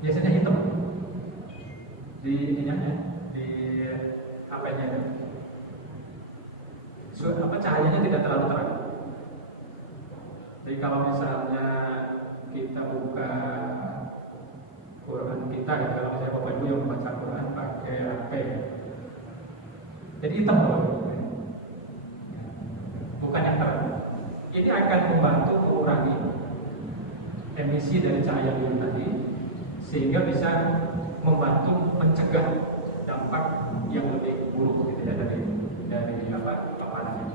Biasanya hitam di ininya, di HP-nya. Cahayanya tidak terlalu terang. Jadi kalau misalnya kita buka Quran kita, ya, kalau misalnya Bapak Ibu yang membaca Quran pakai HP, jadi hitam bukan yang terang. Ini akan membantu mengurangi emisi dari cahaya biru tadi, sehingga bisa membantu mencegah dampak yang lebih buruk gitu, dari paparannya.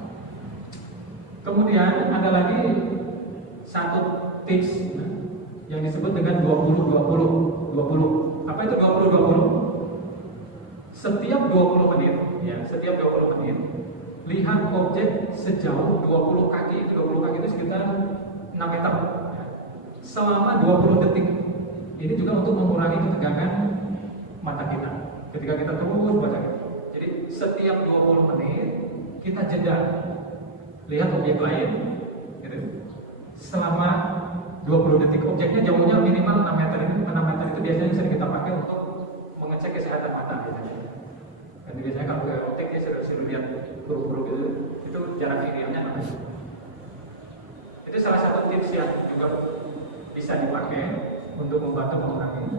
Kemudian ada lagi satu tips yang disebut dengan 20-20-20. Apa itu 20-20? Setiap 20 menit, ya, setiap 20 menit lihat objek sejauh 20 kaki. Itu 20 kaki itu sekitar 6 meter. Selama 20 detik. Ini juga untuk mengurangi ketegangan mata kita ketika kita terus baca gitu. Jadi setiap 20 menit kita jeda lihat objek lain gitu. Selama 20 detik. Objeknya jauhnya minimal 6 meter. 6 meter itu biasanya sering kita pakai untuk mengecek kesehatan mata biasanya. Dan biasanya kalau ke optik dia sering lihat huruf-huruf itu jarak idealnya 6 meter. Itu salah satu tips yang juga bisa dipakai untuk membantu mengurangi.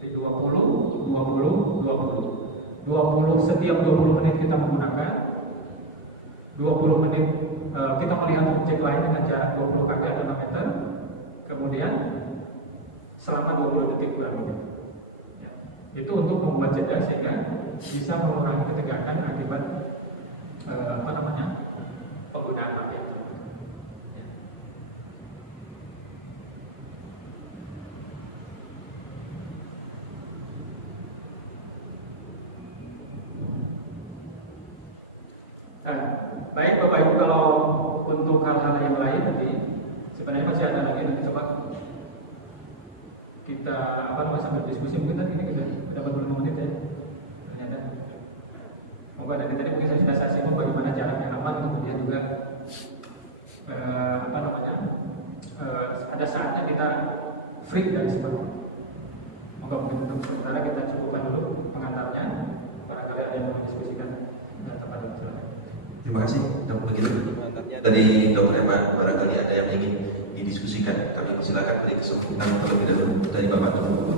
Jadi 20 setiap 20 menit kita menggunakan, 20 menit kita melihat objek lain dengan jarak 20 kaki atau 6 meter, kemudian selama 20 detik kurang lebih. Ya. Itu untuk membuat jeda sehingga bisa mengurangi ketegangan akibat penggunaan mata. Baik Bapak Ibu, kalau untuk hal-hal yang lain nanti sebenarnya masih ada lagi, nanti coba kita sambil diskusi mungkin tadi kita dapat 5 menit ya. Ternyata. Moga dari tadi mungkin saya sudah singgung bagaimana cara yang aman, kemudian juga ada saatnya kita free dari sebelum. Moga mungkin untuk sementara kita cukupkan dulu pengantarnya. Barangkali ada yang mau diskusikan dan tempat itu. Terima kasih. Dan begitu pengantarnya dari Dr. Emma, barangkali ada yang ingin didiskusikan. Kami silakan beri kesempatan terlebih dahulu dari Bapak Dr.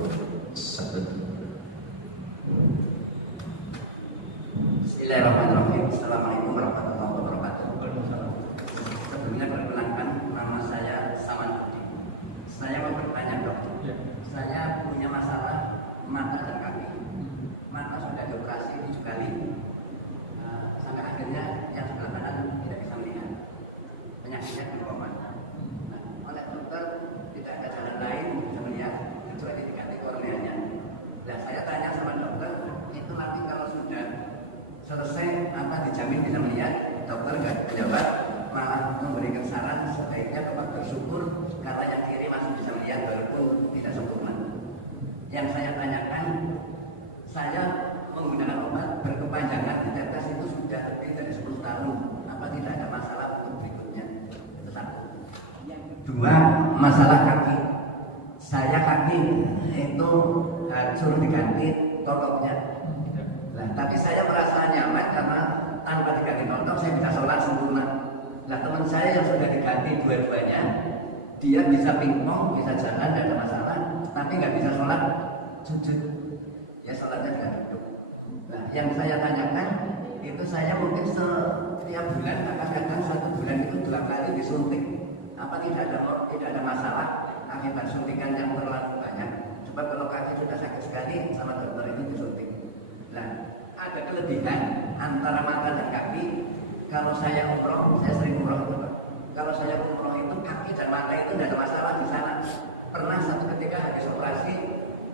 Sabda. Bismillahirrahmanirrahim. Assalamualaikum warahmatullahi wabarakatuh. Sebelumnya perkenalkan, nama saya Saman Budi. Saya mau bertanya dokter. Saya punya masalah mata dan kaki. Mata sudah dioperasi 7 kali. Sampai akhirnya yang sebelah kanan tidak bisa melihat. Penyakitnya glaukoma. Nah, oleh dokter tidak ada jalan lain bisa melihat kecuali diganti korneanya. Nah, saya tanya sama dokter, itu nanti kalau sudah selesai mata dijamin bisa melihat, dokter nggak menjawab, malah memberikan saran sebaiknya Bapak bersyukur karena yang kiri masih bisa melihat walaupun tidak sempurna. Yang saya tanyakan, saya menggunakan obat berkepanjangan ditetes itu sudah lebih dari 10 tahun, apa tidak ada masalah untuk berikutnya? Itu satu. Yang kedua, masalah kaki. Saya kaki itu hancur diganti totoknya. Nah, tapi saya merasa nyaman karena tanpa diganti totok saya bisa sholat sempurna. Nah, teman saya yang sudah diganti dua-duanya, dia bisa pingpong, bisa jalan, tidak ada masalah, tapi nggak bisa sholat sujud. Ya sholatnya tidak duduk. Nah, yang saya tanyakan itu saya mungkin setiap bulan, kadang-kadang 1 bulan itu 2 kali disuntik. Apa tidak ada masalah akibat suntikan yang terlalu banyak? Coba kalau kaki sudah sakit sekali sama dokter ini disuntik. Nah, ada kelebihan antara mata dan kaki. Kalau saya umroh, saya sering umroh itu Pak. Kalau saya umroh itu kaki dan mata itu tidak ada masalah di sana. Pernah satu ketika habis operasi,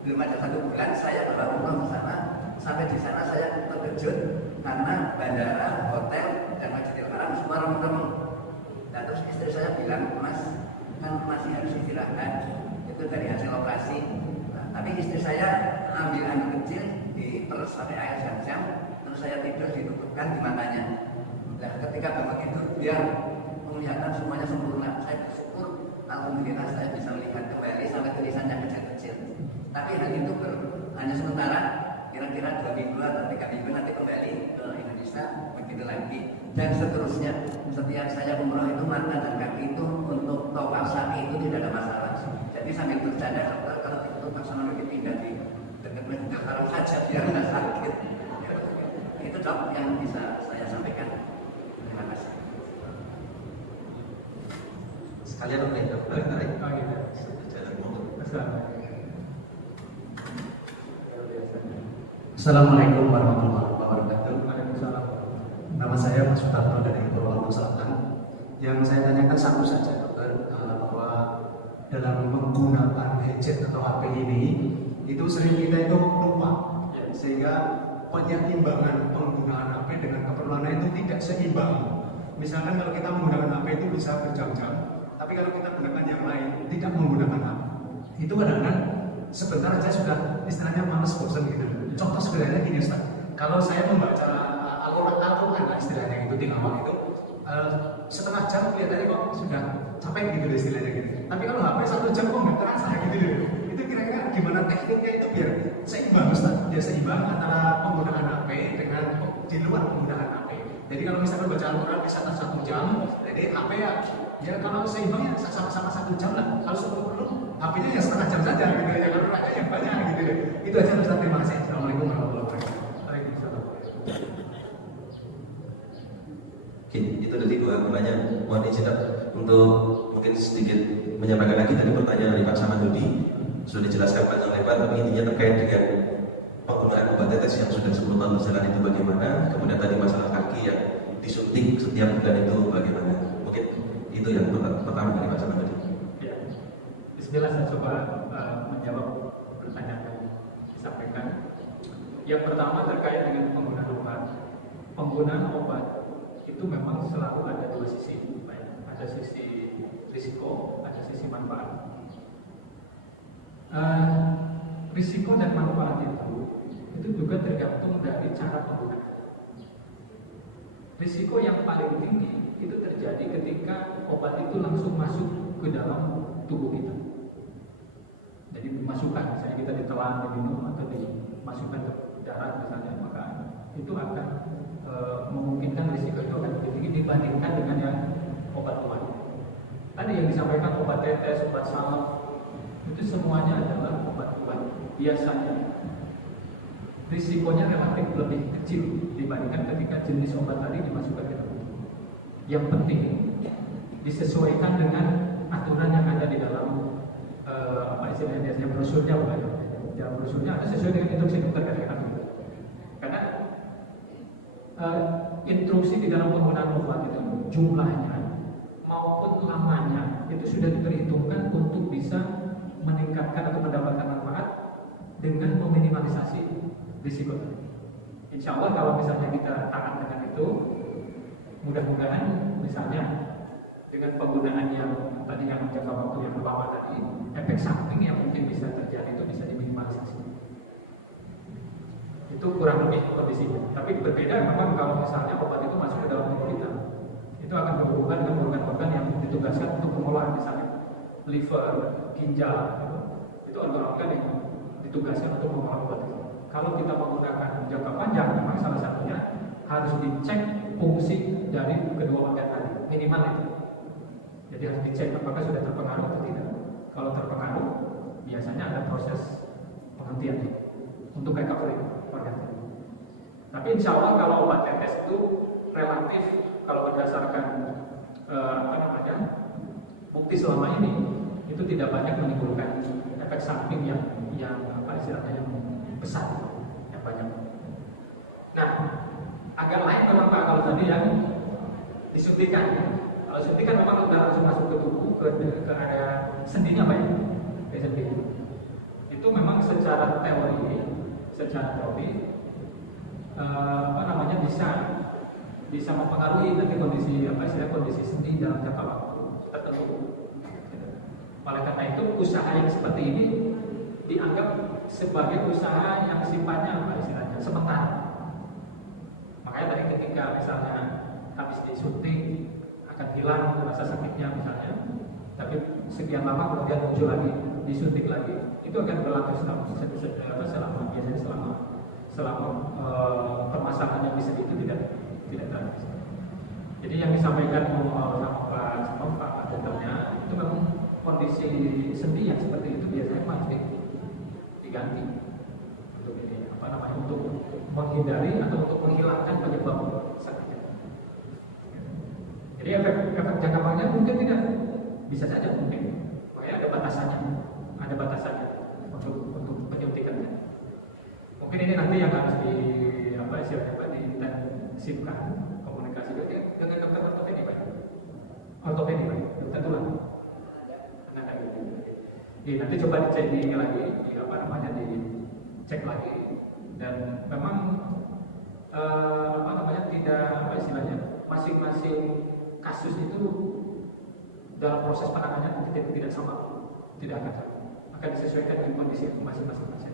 belum ada 1 bulan saya bawa umroh ke sana. Sampai di sana saya terkejut karena bandara, hotel, dan Masjidil Haram semua remuk-remuk. Nah, terus istri saya bilang, Mas, kan masih harus istirahat. Itu dari hasil operasi. Nah, tapi istri saya ambil anak kecil, diperes pakai air zam-zam, terus saya tidur ditutupkan di matanya. Nah, ketika bangun tidur dia penglihatan semuanya sempurna. Saya bersyukur, alhamdulillah saya bisa melihat kembali sampai tulisan yang kecil-kecil. Tapi hal itu hanya sementara, kira-kira 2 minggu atau 3 minggu nanti kembali ke Indonesia, begitu lagi dan seterusnya. Setiap saya umroh itu mata dan kaki itu untuk tawaf sa'i itu tidak ada masalah. Jadi sambil bercanda dokter, kalau itu pasangan lebih pindah di dekat Masjidil Haram saja biar nggak sakit. Itu dok yang bisa saya sampaikan. Terima kasih. Sekalian mungkin dokter tarik. Assalamualaikum warahmatullahi wabarakatuh. Nama saya Mas Sutarno dari Purwokerto Selatan. Yang saya tanyakan satu saja dokter, bahwa dalam menggunakan headset atau HP ini itu sering kita itu lupa, sehingga penyeimbangan penggunaan HP dengan keperluan itu tidak seimbang. Misalkan kalau kita menggunakan HP itu bisa berjam-jam, tapi kalau kita gunakan yang lain tidak menggunakan HP, itu kadang-kadang sebentar aja sudah istilahnya males, bosan gitu. Contoh sebenarnya gini Ustaz, kalau saya membaca Al-Quran istilahnya itu tilawah itu setengah jam kelihatannya kok sudah capek gitu istilahnya gitu. Tapi kalau HP 1 jam kok nggak terasa gitu loh. Itu kira-kira gimana tekniknya itu biar seimbang Ustaz? Biar seimbang antara penggunaan HP dengan di luar penggunaan HP. Jadi kalau misalkan baca Al-Quran bisa 1 jam, jadi HP ya kalau seimbangnya sama-sama 1 jam lah. Kalau perlu HP-nya ya setengah jam saja gitu ya. Kalau Al-Qurannya yang banyak gitu loh. Itu aja Ustaz, terima kasih. Assalamualaikum warahmatullahi wabarakatuh. Oke, itu tadi 2 pertanyaan. Mohon izin untuk mungkin sedikit menyampaikan lagi tadi pertanyaan dari Pak Samadudi. Sudah dijelaskan panjang lebar, tapi intinya terkait dengan penggunaan obat tetes yang sudah 10 tahun berjalan itu bagaimana. Kemudian tadi masalah kaki yang disuntik setiap bulan itu bagaimana. Mungkin itu yang pertama dari Pak Samadudi. Ya, bismillah saya coba menjawab pertanyaan yang disampaikan. Yang pertama terkait dengan penggunaan obat. Penggunaan obat itu memang selalu ada 2 sisi, ada sisi risiko, ada sisi manfaat. Risiko dan manfaat itu juga tergantung dari cara penggunaan. Risiko yang paling tinggi itu terjadi ketika obat itu langsung masuk ke dalam tubuh kita. Jadi dimasukkan, misalnya kita ditelan, diminum atau dimasukkan ke darah misalnya, maka itu akan memungkinkan risiko itu akan lebih tinggi dibandingkan dengan yang obat kuat. Tadi yang disampaikan obat tetes, obat salep, itu semuanya adalah obat kuat. Biasanya risikonya relatif lebih kecil dibandingkan ketika jenis obat tadi dimasukkan ke dalam tubuh. Yang penting disesuaikan dengan aturan yang ada di dalam istilahnya brosurnya, bukan? Dalam brosurnya ada sesuai dengan instruksi dokter kan? Karena instruksi di dalam penggunaan obat itu jumlahnya maupun lamanya itu sudah diperhitungkan untuk bisa meningkatkan atau mendapatkan manfaat dengan meminimalisasi risiko. Insya Allah kalau misalnya kita taat dengan itu, mudah-mudahan misalnya dengan penggunaan yang tadi yang jangka waktu yang lama tadi, efek samping yang mungkin bisa terjadi itu bisa diminimalisasi. Itu kurang lebih kondisinya. Tapi berbeda memang kalau misalnya obat itu masuk ke dalam tubuh kita, itu akan berhubungan dengan organ-organ yang ditugaskan untuk mengolah, misalnya liver, ginjal, itu organ-organ yang ditugaskan untuk mengolah obat itu. Kalau kita menggunakan jangka panjang, memang salah satunya harus dicek fungsi dari kedua organ tadi, minimal itu. Jadi harus dicek apakah sudah terpengaruh atau tidak. Kalau terpengaruh, biasanya ada proses penghentian untuk recovery organ tadi. Tapi insya Allah kalau obat tetes itu relatif, kalau berdasarkan bukti selama ini itu tidak banyak menimbulkan efek samping yang istilahnya yang besar, yang banyak. Nah, agak lain memang Pak kalau tadi yang disuntikan. Kalau suntikan memang sudah langsung masuk ke tubuh, ke area sendinya Pak ya, ke sendi. Itu memang secara teori bisa mempengaruhi nanti kondisi sendi dalam jangka waktu tertentu. Oleh karena itu usaha yang seperti ini dianggap sebagai usaha yang sifatnya istilahnya sementara. Makanya tadi ketika misalnya habis disuntik akan hilang rasa sakitnya misalnya, tapi sekian lama kemudian muncul lagi, disuntik lagi, itu akan berlangsung selama permasalahan yang bisa itu tidak ada. Jadi yang disampaikan sama Pak dokternya itu memang kondisi sendi yang seperti itu biasanya masih diganti untuk ini untuk menghindari atau untuk menghilangkan penyebab sakitnya. Jadi efek jangka panjang mungkin tidak, bisa saja mungkin, makanya ada batasannya untuk penyuntikannya. Mungkin ini nanti yang harus diintensifkan komunikasi dengan dokter ortopedi Pak. Ortopedi Pak, dokter tulang. Nanti coba dicek dicek lagi, dan memang masing-masing kasus itu dalam proses penanganannya tidak sama, tidak akan disesuaikan dengan kondisi masing-masing pasien.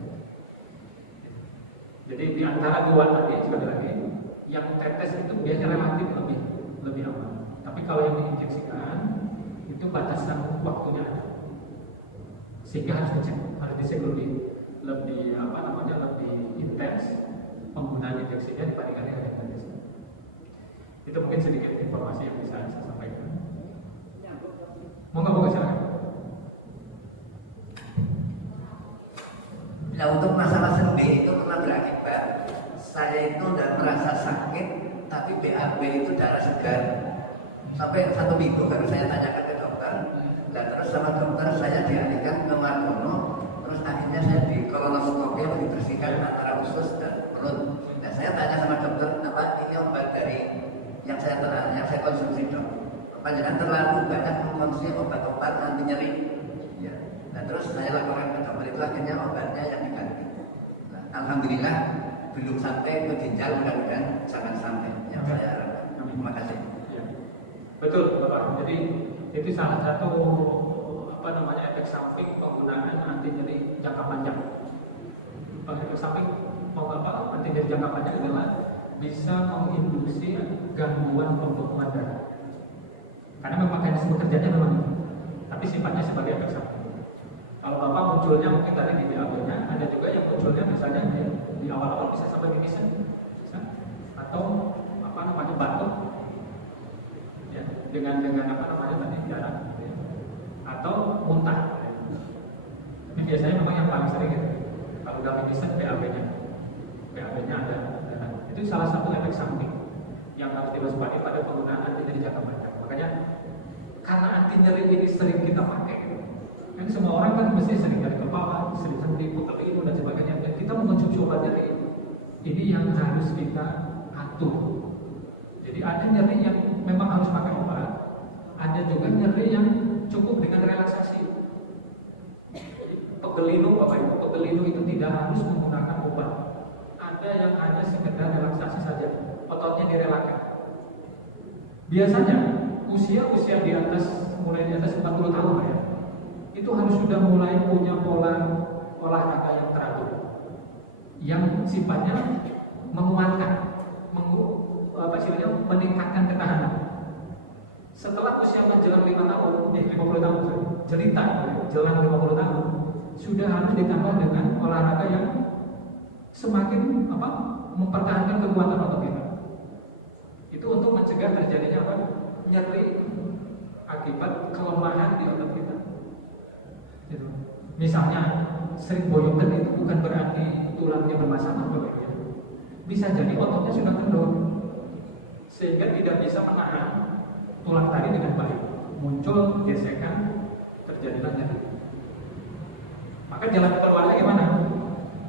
Jadi di antara dua tadi juga ada lagi yang tetes itu biasanya relatif lebih aman. Tapi kalau yang diinjeksikan itu batasan waktunya ada, sehingga harus dicek lebih intens penggunaan injeksinya dibandingkan dengan tetes. Itu mungkin sedikit informasi yang bisa saya sampaikan. Monggo silakan. Nah, untuk masalah sendi itu pernah berakibat saya itu tidak merasa sakit, tapi BAB itu darah segar. Sampai 1 minggu baru saya tanyakan ke dokter, dan terus sama dokter saya dialihkan ke Margono, terus akhirnya saya di kolonoskopi yang dibersihkan antara usus dan perut. Nah, saya tanya sama dokter, apa ini obat dari yang saya konsumsi dok? Panjangan terlalu banyak mengkonsumsi obat-obat anti nyeri. Ya. Nah, terus saya laporan ke dokter itu akhirnya obatnya yang diganti. Nah, alhamdulillah belum sampai ke ginjal, mudah-mudahan jangan sampai yang saya harapkan. Terima kasih. Ya. Betul Bapak. Jadi itu salah satu efek samping penggunaan anti nyeri jangka panjang. Efek samping anti nyeri jangka panjang adalah bisa menginduksi gangguan pembekuan darah. Karena memang mekanisme kerjanya memang itu, tapi sifatnya sebagai efek samping. Kalau Bapak munculnya mungkin tadi di BAB-nya, ada juga yang munculnya misalnya di awal-awal bisa sampai mimisan, atau batuk, ya, dengan tadi darah, ya, atau muntah. Ini biasanya memang yang paling sering gitu. Kalau udah mimisan BAB-nya ada darah. Itu salah satu efek samping yang harus diwaspadai pada penggunaan anti nyeri jangka panjang. Makanya karena anti nyeri ini sering kita pakai, kan semua orang kan mesti sering dari kepala, sering sendi, pegel ini dan sebagainya. Dan kita mengonsumsi obat nyeri ini yang harus kita atur. Jadi ada nyeri yang memang harus pakai obat, ada juga nyeri yang cukup dengan relaksasi. Pegelinu, Bapak Ibu, pegelinu itu tidak harus menggunakan obat. Ada yang hanya sekedar relaksasi saja, ototnya direlakan. Biasanya usia di atas, mulai di atas 40 tahun ya, itu harus sudah mulai punya pola olahraga yang teratur, yang sifatnya menguatkan, meningkatkan ketahanan. Setelah usia menjelang 5 tahun, 50 tahun, jelang 50 tahun, sudah harus ditambah dengan olahraga yang semakin mempertahankan kekuatan otot kita. Itu untuk mencegah terjadinya nyeri akibat kelemahan di otot kita. Gitu. Misalnya sering boyokan itu bukan berarti tulangnya bermasalah, Bapak. Bisa jadi ototnya sudah kendor sehingga tidak bisa menahan tulang tadi dengan baik, muncul gesekan, terjadilah nyeri. Maka jalan keluarnya gimana?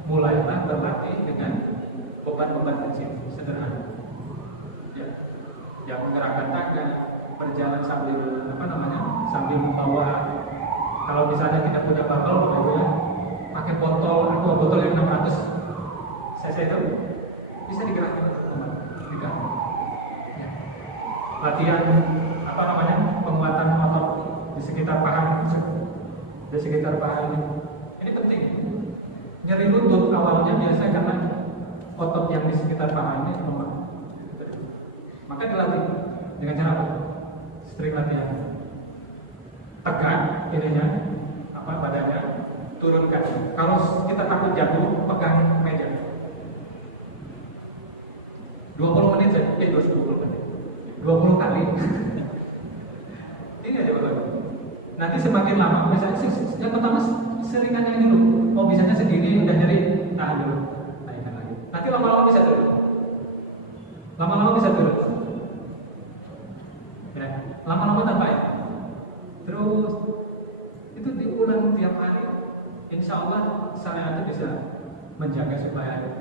Mulailah berlatih dengan beban-beban kecil, sederhana. Ya, yang menggerakkan tangan, berjalan sambil sambil membawa. Kalau misalnya tidak punya botol, pakai botol yang 600 cc itu bisa digerakkan. Ya. Latihan penguatan otot di sekitar paha, ini penting. Nyeri lutut awalnya biasa karena otot yang di sekitar paha ini lemah. Maka dilatih dengan cara apa? Sering latihan. Tekan badannya, turunkan. Kalau kita takut jatuh, pegang meja. 20 menit saja, 20 menit. 20 kali. Ini aja Bapak. Nanti semakin lama, misalnya yang pertama seringannya ini dulu. Oh, misalnya sendiri udah nyeri, tahan dulu, naikkan lagi. Nanti lama-lama bisa turun. Ya, lama-lama tambah ya. Terus itu diulang tiap hari. Insya Allah saya itu bisa menjaga supaya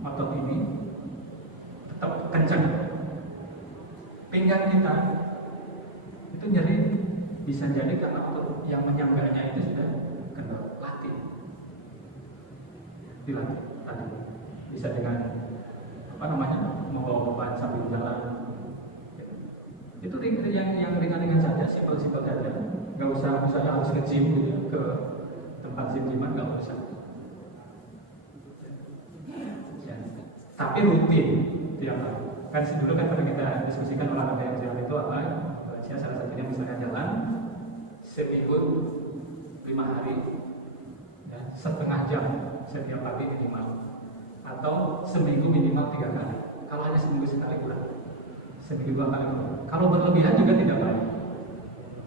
otot ini tetap kencang. Pinggang kita itu nyeri bisa jadi karena otot yang menyangganya itu sudah kendor. Latih, dilatih tadi bisa dengan membawa beban sambil jalan. Itu yang ringan-ringan saja, simpel-simpel saja. Nggak usah misalnya harus ke gym ke tempat gym-gyman, nggak usah. Ya. Tapi rutin tiap hari. Kan dulu pernah kita diskusikan olahraga yang sehat itu apa? Salah satunya misalnya jalan seminggu 5 hari, ya, setengah jam setiap pagi minimal, atau seminggu minimal 3 kali. Kalau hanya seminggu sekali kurang, seminggu 2 kali kurang. Kalau berlebihan juga tidak baik.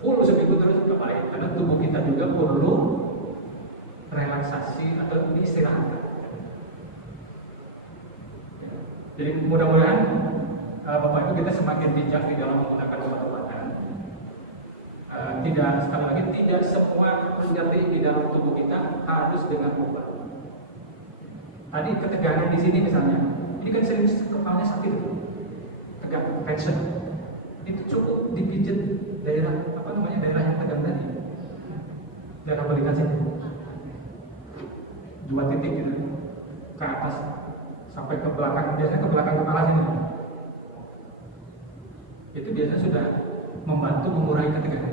Full seminggu terus tidak baik, karena tubuh kita juga perlu relaksasi atau istirahat. Jadi mudah-mudahan Bapak Ibu kita semakin bijak di dalam menggunakan obat-obatan. Sekali lagi tidak semua nyeri di dalam tubuh kita harus dengan obat. Tadi ketegangan di sini misalnya, ini kan sering kepalanya sakit, tegak, tension. Itu cukup dipijit daerah yang tegang tadi, daerah balikan sini, 2 titik gitu, ke atas sampai ke belakang, biasanya ke belakang kepala sini. Itu biasanya sudah membantu mengurangi ketegangan.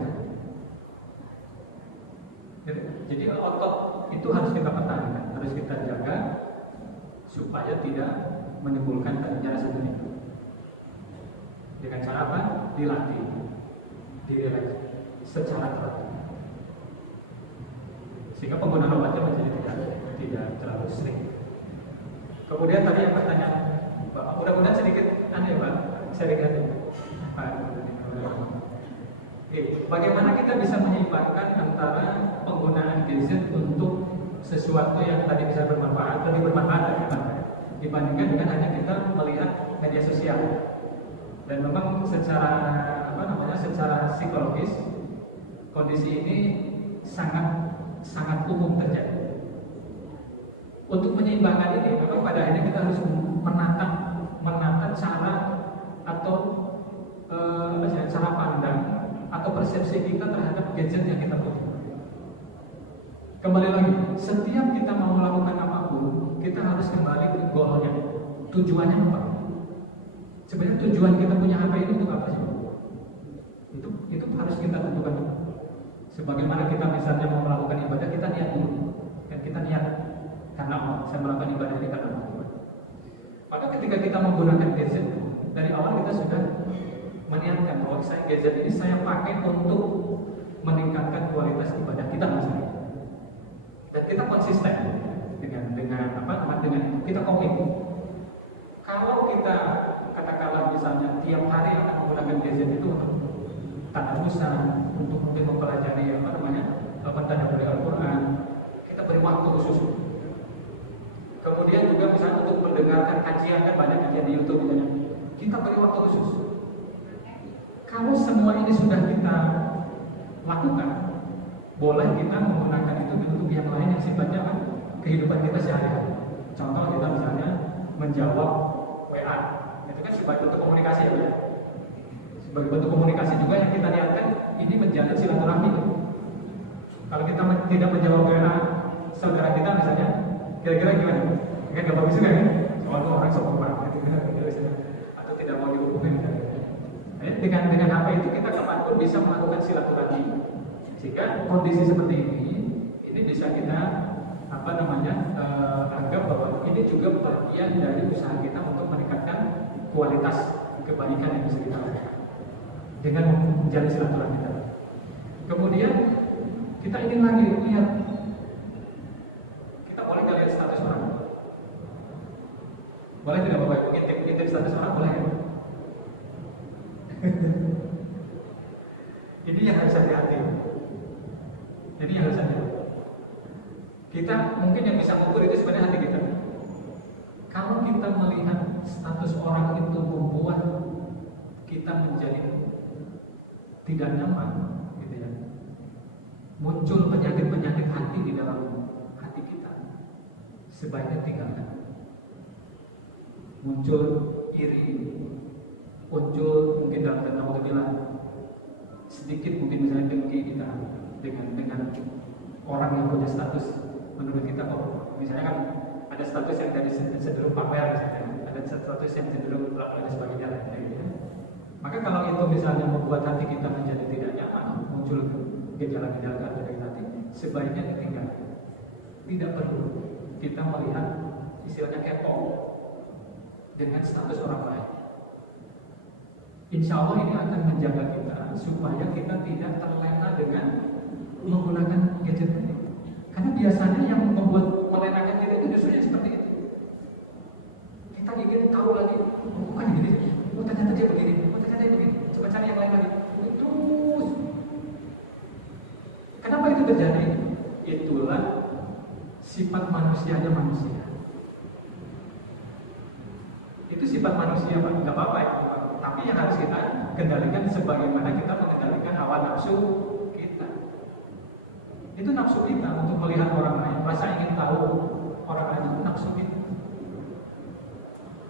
Jadi otot itu harus kita pertahankan, harus kita jaga supaya tidak menimbulkan tadinya rasa nyeri. Dengan cara apa? Dilatih, direlaks secara teratur, sehingga penggunaan obatnya menjadi tidak terlalu sering. Kemudian tadi yang pertanyaan Bapak, mudah-mudahan sedikit aneh Pak, sedikit Pak. Bagaimana kita bisa menyeimbangkan antara penggunaan gadget untuk sesuatu yang tadi bisa bermanfaat, lebih bermanfaat dibandingkan dengan hanya kita melihat media sosial. Dan memang secara psikologis kondisi ini sangat umum terjadi. Untuk menyeimbangkan ini, memang pada akhirnya kita harus menata cara atau cara pandang atau persepsi kita terhadap gadget yang kita punya. Kembali lagi, setiap kita mau melakukan apapun, kita harus kembali ke goalnya, tujuannya apa? Sebenarnya tujuan kita punya HP ini untuk apa sih? Itu harus kita tentukan. Sebagaimana kita misalnya mau melakukan ibadah, kita niat dulu. Dan kita niat karena Allah, saya melakukan ibadah ini karena Allah. Maka ketika kita menggunakan gadget, dari awal kita sudah meniatkan bahwa gadget ini saya pakai untuk meningkatkan kualitas ibadah kita misalnya. Dan kita konsisten dengan kita komit. Kalau kita katakanlah misalnya tiap hari akan menggunakan gadget itu untuk tadarusan, untuk mungkin mempelajari mentadabburi Al-Quran, kita beri waktu khusus. Kemudian juga misalnya untuk mendengarkan kajian, kan banyak kajian di YouTube misalnya, kita beri waktu khusus. Kalau semua ini sudah kita lakukan, boleh kita menggunakan itu untuk yang lain yang sifatnya kehidupan kita sehari-hari. Contoh kita misalnya menjawab WA, itu kan sebagai bentuk komunikasi ya. Sebagai bentuk komunikasi juga yang kita niatkan ini menjalin silaturahmi. Kalau kita tidak menjawab WA saudara kita misalnya, kira-kira gimana? Kan gak bagus juga kan? Soalnya orang sopan banget atau tidak mau dihubungin. Dengan HP itu kita kapanpun bisa melakukan silaturahmi. Sehingga kondisi seperti ini bisa kita anggap bahwa ini juga bagian dari usaha kita untuk meningkatkan kualitas kebaikan yang bisa kita lakukan dengan menjalin silaturahmi tadi. Kemudian kita ingin lagi lihat, kita boleh nggak lihat status orang? Boleh tidak Bapak? Intip status orang boleh ya? Ini yang harus hati-hati. Jadi yang harus hati-hati. Kita mungkin yang bisa mengukur itu sebenarnya hati kita. Kalau kita melihat status orang itu membuat kita menjadi tidak nyaman, gitu ya. Muncul penyakit-penyakit hati di dalam hati kita, sebaiknya tinggalkan. Muncul iri, muncul mungkin dalam tanda bilang sedikit mungkin misalnya dengki kita dengan orang yang punya status menurut kita kok misalnya kan ada status yang dari cenderung pamer misalnya, ada status yang cenderung dan sebagainya lainnya. Maka kalau itu misalnya membuat hati kita menjadi tidak nyaman, muncul gejala-gejala dari hati, sebaiknya ditinggalkan. Tidak perlu kita melihat istilahnya kepo dengan status orang lain. Insya Allah ini akan menjaga kita supaya kita tidak terlena dengan menggunakan gadget ini. Karena biasanya yang membuat melenakan kita itu justru yang seperti itu. Kita ingin tahu lagi, bukan gini, ternyata dia begini, ternyata dia begini, coba cari yang lain lagi. Terus, kenapa itu terjadi? Itulah sifat manusianya manusia. Itu sifat manusia, Pak. Nggak apa-apa ya. Tapi yang harus kita kendalikan sebagaimana kita mengendalikan hawa nafsu kita. Itu nafsu kita untuk melihat orang lain, rasa ingin tahu orang lain itu nafsu kita.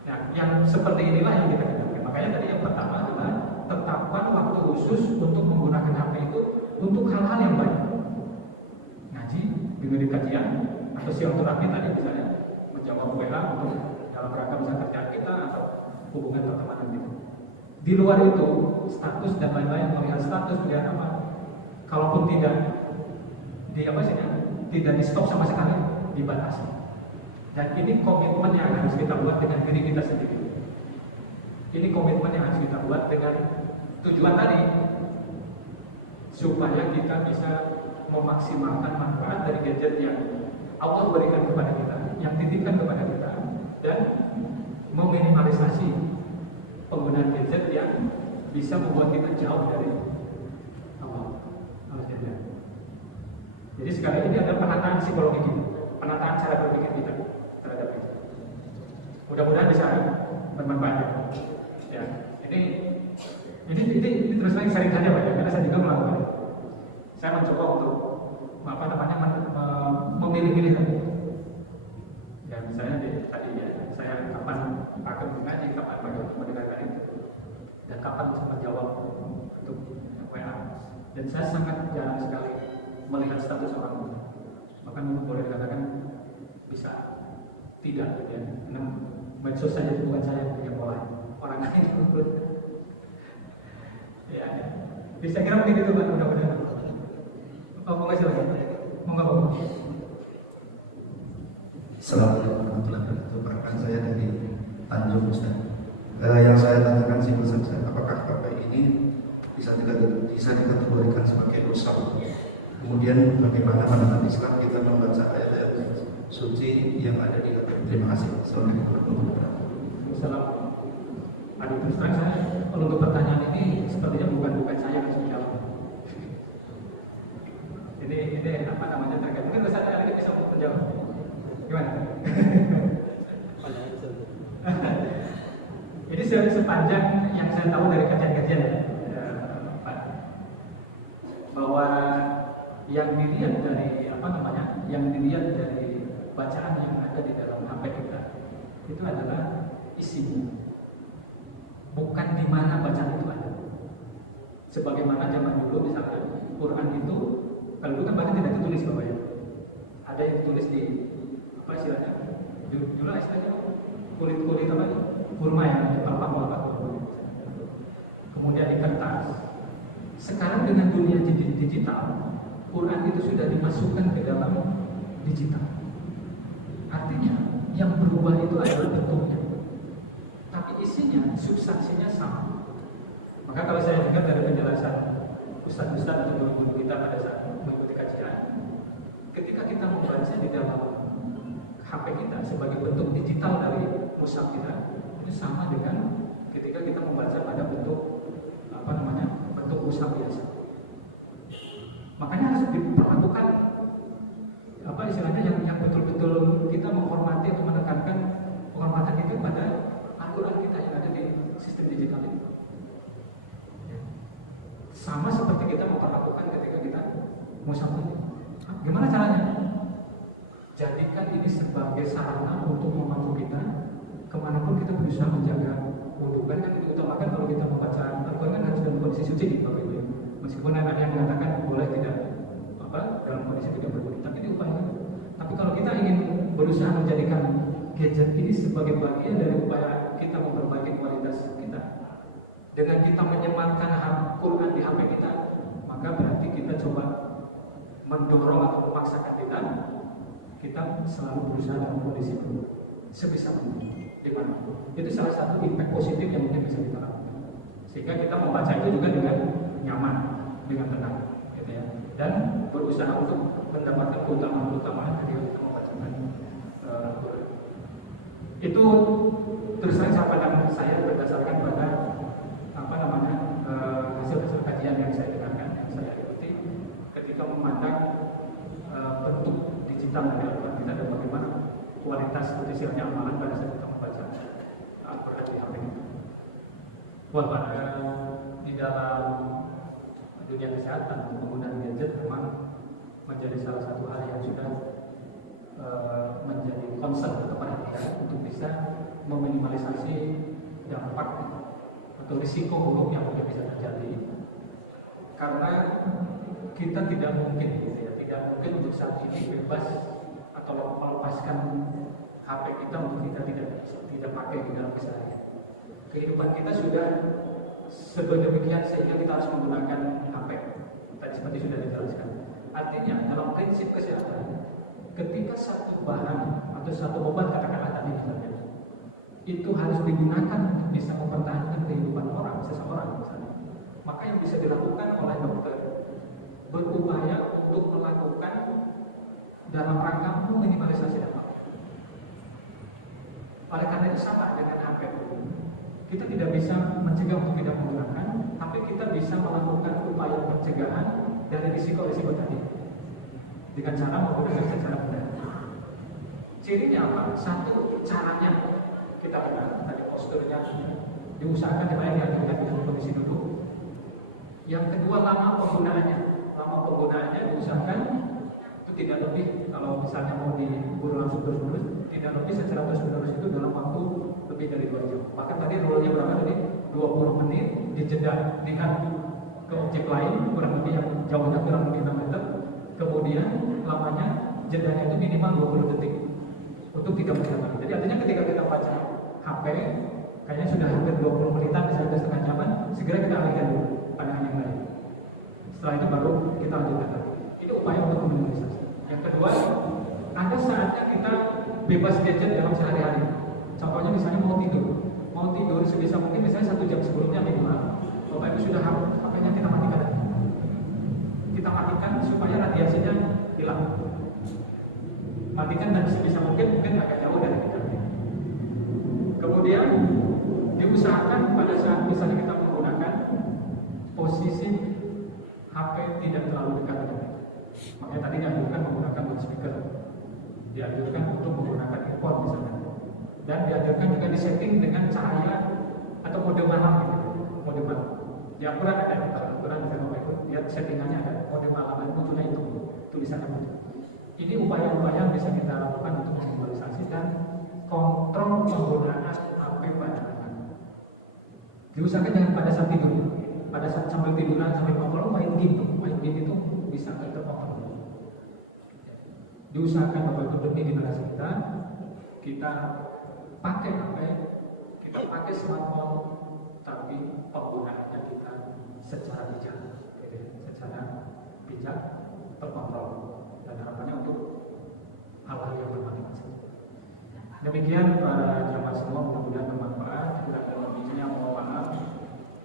Nah, yang seperti inilah yang kita kendalikan. Makanya tadi yang pertama adalah tetapkan waktu khusus untuk menggunakan HP itu untuk hal-hal yang baik. Ngaji, dengerin kajian, atau silaturahmi tadi misalnya menjawab WA untuk dalam rangka misalnya kerjaan kita atau hubungan pertemanan kita. Di luar itu, status dan lain-lain, melihat status, melihat apa, kalaupun tidak tidak di stop sama sekali, dibatasi. Dan ini komitmen yang harus kita buat dengan diri kita sendiri. Ini komitmen yang harus kita buat dengan tujuan tadi, supaya kita bisa memaksimalkan manfaat dari gadget yang Allah berikan kepada kita, yang titipkan kepada kita, dan meminimalisasi penggunaan gadget yang bisa membuat kita jauh dari Allah. Jadi sekali ini ada penataan psikologi kita, penataan cara berpikir kita terhadap itu. Mudah-mudahan bisa bermanfaat. Ya, ini terus terang sering saja Pak, ya, karena saya juga melakukan. Saya mencoba untuk memilih-milih tadi. Ya misalnya tadi ya, saya kapan pakai mengaji, kapan pakai mendengarkan itu, dan kapan sempat jawab untuk WA. Dan saya sangat jarang sekali melihat status orang, bahkan boleh dikatakan bisa tidak, gitu ya. Karena medsos saja itu bukan saya yang punya pola, orang lain itu. Ya, bisa kira mungkin itu Pak, mudah-mudahan. Mau nggak silakan? Mau nggak mau? Assalamualaikum warahmatullahi wabarakatuh. Perkenalkan saya dari Tanjung Ustaz. Yang saya tanyakan sih Ustaz, apakah HP ini bisa dikategorikan sebagai rusak? Kemudian bagaimana pandangan Islam kita membaca ayat-ayat suci yang ada di HP? Terima kasih. Assalamualaikum warahmatullahi wabarakatuh. Assalamualaikum. Aduh, terus terang saya kalau untuk pertanyaan ini sepertinya bukan saya yang harus menjawab. Ini apa namanya terkait. Mungkin Ustaz Ali bisa menjawab. Gimana? Ini sepanjang yang saya tahu dari kajian-kajian Pak, bahwa yang dilihat dari yang dilihat dari bacaan yang ada di dalam HP kita itu adalah isinya, bukan di mana bacaan itu ada. Sebagaimana zaman dulu misalnya Quran itu, kalau dulu kan bacaan tidak ditulis Bapak ya, ada yang ditulis di apa istilahnya, dulu istilahnya kulit apa, kurma yang apa, kemudian di kertas. Sekarang dengan dunia digital, Quran itu sudah dimasukkan ke dalam digital. Artinya yang berubah itu adalah bentuknya, tapi isinya, substansinya sama. Maka kalau saya dengar dari penjelasan ustaz-ustaz atau guru-guru kita pada saat mengikuti kajian, ketika kita membaca di dalam HP kita sebagai bentuk digital dari mushaf kita, itu sama dengan ketika kita membaca pada bentuk bentuk mushaf biasa. Makanya harus diperlakukan istilahnya yang betul-betul kita menghormati atau menekankan penghormatan itu pada Al-Quran kita yang ada di sistem digital ini. Sama seperti kita memperlakukan ketika kita mushaf ini. Gimana caranya? Jadikan ini sebagai sarana untuk membantu kita kemanapun kita berusaha menjaga wudhu. Kan diutamakan kalau kita membaca Al-Quran kan harus dalam kondisi suci nih Bapak Ibu. Meskipun ada yang mengatakan boleh tidak dalam kondisi tidak berwudhu, tapi diupayakan. Tapi kalau kita ingin berusaha menjadikan gadget ini sebagai bagian dari upaya kita memperbaiki kualitas kita, dengan kita menyematkan Al-Quran di HP kita, maka berarti kita coba mendorong atau memaksakan kita selalu berusaha dalam kondisi sebisa mungkin dimanapun. Itu salah satu impact positif yang mungkin bisa kita lakukan, sehingga kita membaca itu juga dengan nyaman, dengan tenang, gitu ya, dan berusaha untuk mendapatkan keutamaan ketika kita membacakan itu. Terus terang pandangan saya berdasarkan pada hasil kajian yang saya dengarkan, yang saya ikuti ketika memandang bentuk digital dari Al-Quran kita dan bagaimana kualitas potensialnya amalan pada saat kita membaca Al-Quran di HP kita. Walaupun di dalam dunia kesehatan penggunaan gadget memang menjadi salah satu hal yang sudah menjadi concern atau perhatian untuk bisa meminimalisasi dampak atau risiko buruk yang mungkin bisa terjadi, karena kita tidak mungkin untuk saat ini bebas atau melepaskan HP kita untuk kita tidak pakai di dalam keseharian. Kehidupan kita sudah sedemikian sehingga kita harus menggunakan HP. Tadi seperti sudah dijelaskan. Artinya dalam prinsip kesehatan, ketika satu bahan atau satu obat katakanlah tadi misalnya, itu harus digunakan untuk bisa mempertahankan kehidupan orang, seseorang misalnya, maka yang bisa dilakukan oleh dokter berupaya untuk melakukan dalam rangka meminimalisasi dampak. Oleh karena itu sama dengan HP, kita tidak bisa mencegah untuk tidak menggunakan, tapi kita bisa melakukan upaya pencegahan dari risiko-risiko tadi dengan cara menggunakan secara benar. Cirinya apa? Satu, caranya kita benar, tadi posturnya diusahakan supaya diaturkan dalam kondisi duduk. Yang kedua, lama penggunaannya diusahakan itu tidak lebih, kalau misalnya mau diburu langsung terus-menerus, tidak lebih secara terus-menerus itu dalam waktu lebih dari 2 jam. Bahkan tadi rule-nya berapa tadi? 20 menit dijeda lihat ke objek lain kurang lebih yang jauhnya kurang lebih 6 meter. Kemudian lamanya jedanya itu minimal 20 detik untuk 3 menit. Jadi artinya ketika kita baca HP kayaknya sudah hampir 20 menitan, misalnya setengah jaman, segera kita alihkan dulu pandangan yang lain. Setelah itu baru kita lanjutkan lagi. Itu upaya untuk meminimalisasi. Yang kedua, ada saatnya kita bebas gadget dalam sehari-hari. Contohnya misalnya mau tidur sebisa mungkin misalnya 1 jam sebelumnya minimal. Bapak Ibu sudah HP-nya kita matikan. Kita matikan supaya radiasinya hilang. Matikan dan sebisa mungkin agak jauh dari kita. Kemudian diusahakan pada saat misalnya kita menggunakan posisi HP tidak terlalu dekat dengan kita. Makanya tadi dianjurkan menggunakan loudspeaker, dianjurkan untuk menggunakan earphone misalnya, dan dianjurkan juga disetting dengan cahaya atau mode malam gitu. Mode malam. Di Al-Quran ada, Al-Quran bisa Bapak Ibu lihat settingannya ada mode malam dan munculnya itu tulisannya muncul. Ini upaya-upaya yang bisa kita lakukan untuk meminimalisasi dan kontrol penggunaan HP pada anak. Diusahakan jangan pada saat tidur, pada saat sambil tiduran sambil kontrol main game itu bisa terkontrol. Diusahakan Bapak Ibu demi generasi kita pakai HP, kita pakai smartphone, tapi penggunaannya kita secara bijak, terkontrol, dan harapannya untuk hal-hal yang bermanfaat. Demikian para jamaah semua, mudah-mudahan bermanfaat. Kurang dan lebihnya mohon maaf.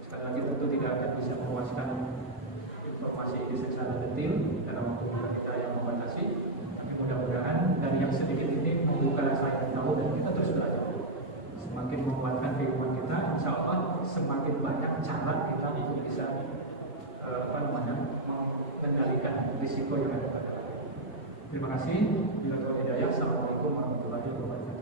Sekali lagi tentu tidak akan bisa memuaskan informasi ini secara detail dalam waktu kita yang membatasi. Tapi mudah-mudahan dari yang sedikit ini membuka rasa yang tahu dan kita terus belajar. Semakin menguatkan kehidupan kita, insya Allah semakin banyak cara kita untuk bisa mengendalikan risiko yang ada pada. Terima kasih. Bila hidayah. Assalamualaikum warahmatullahi wabarakatuh.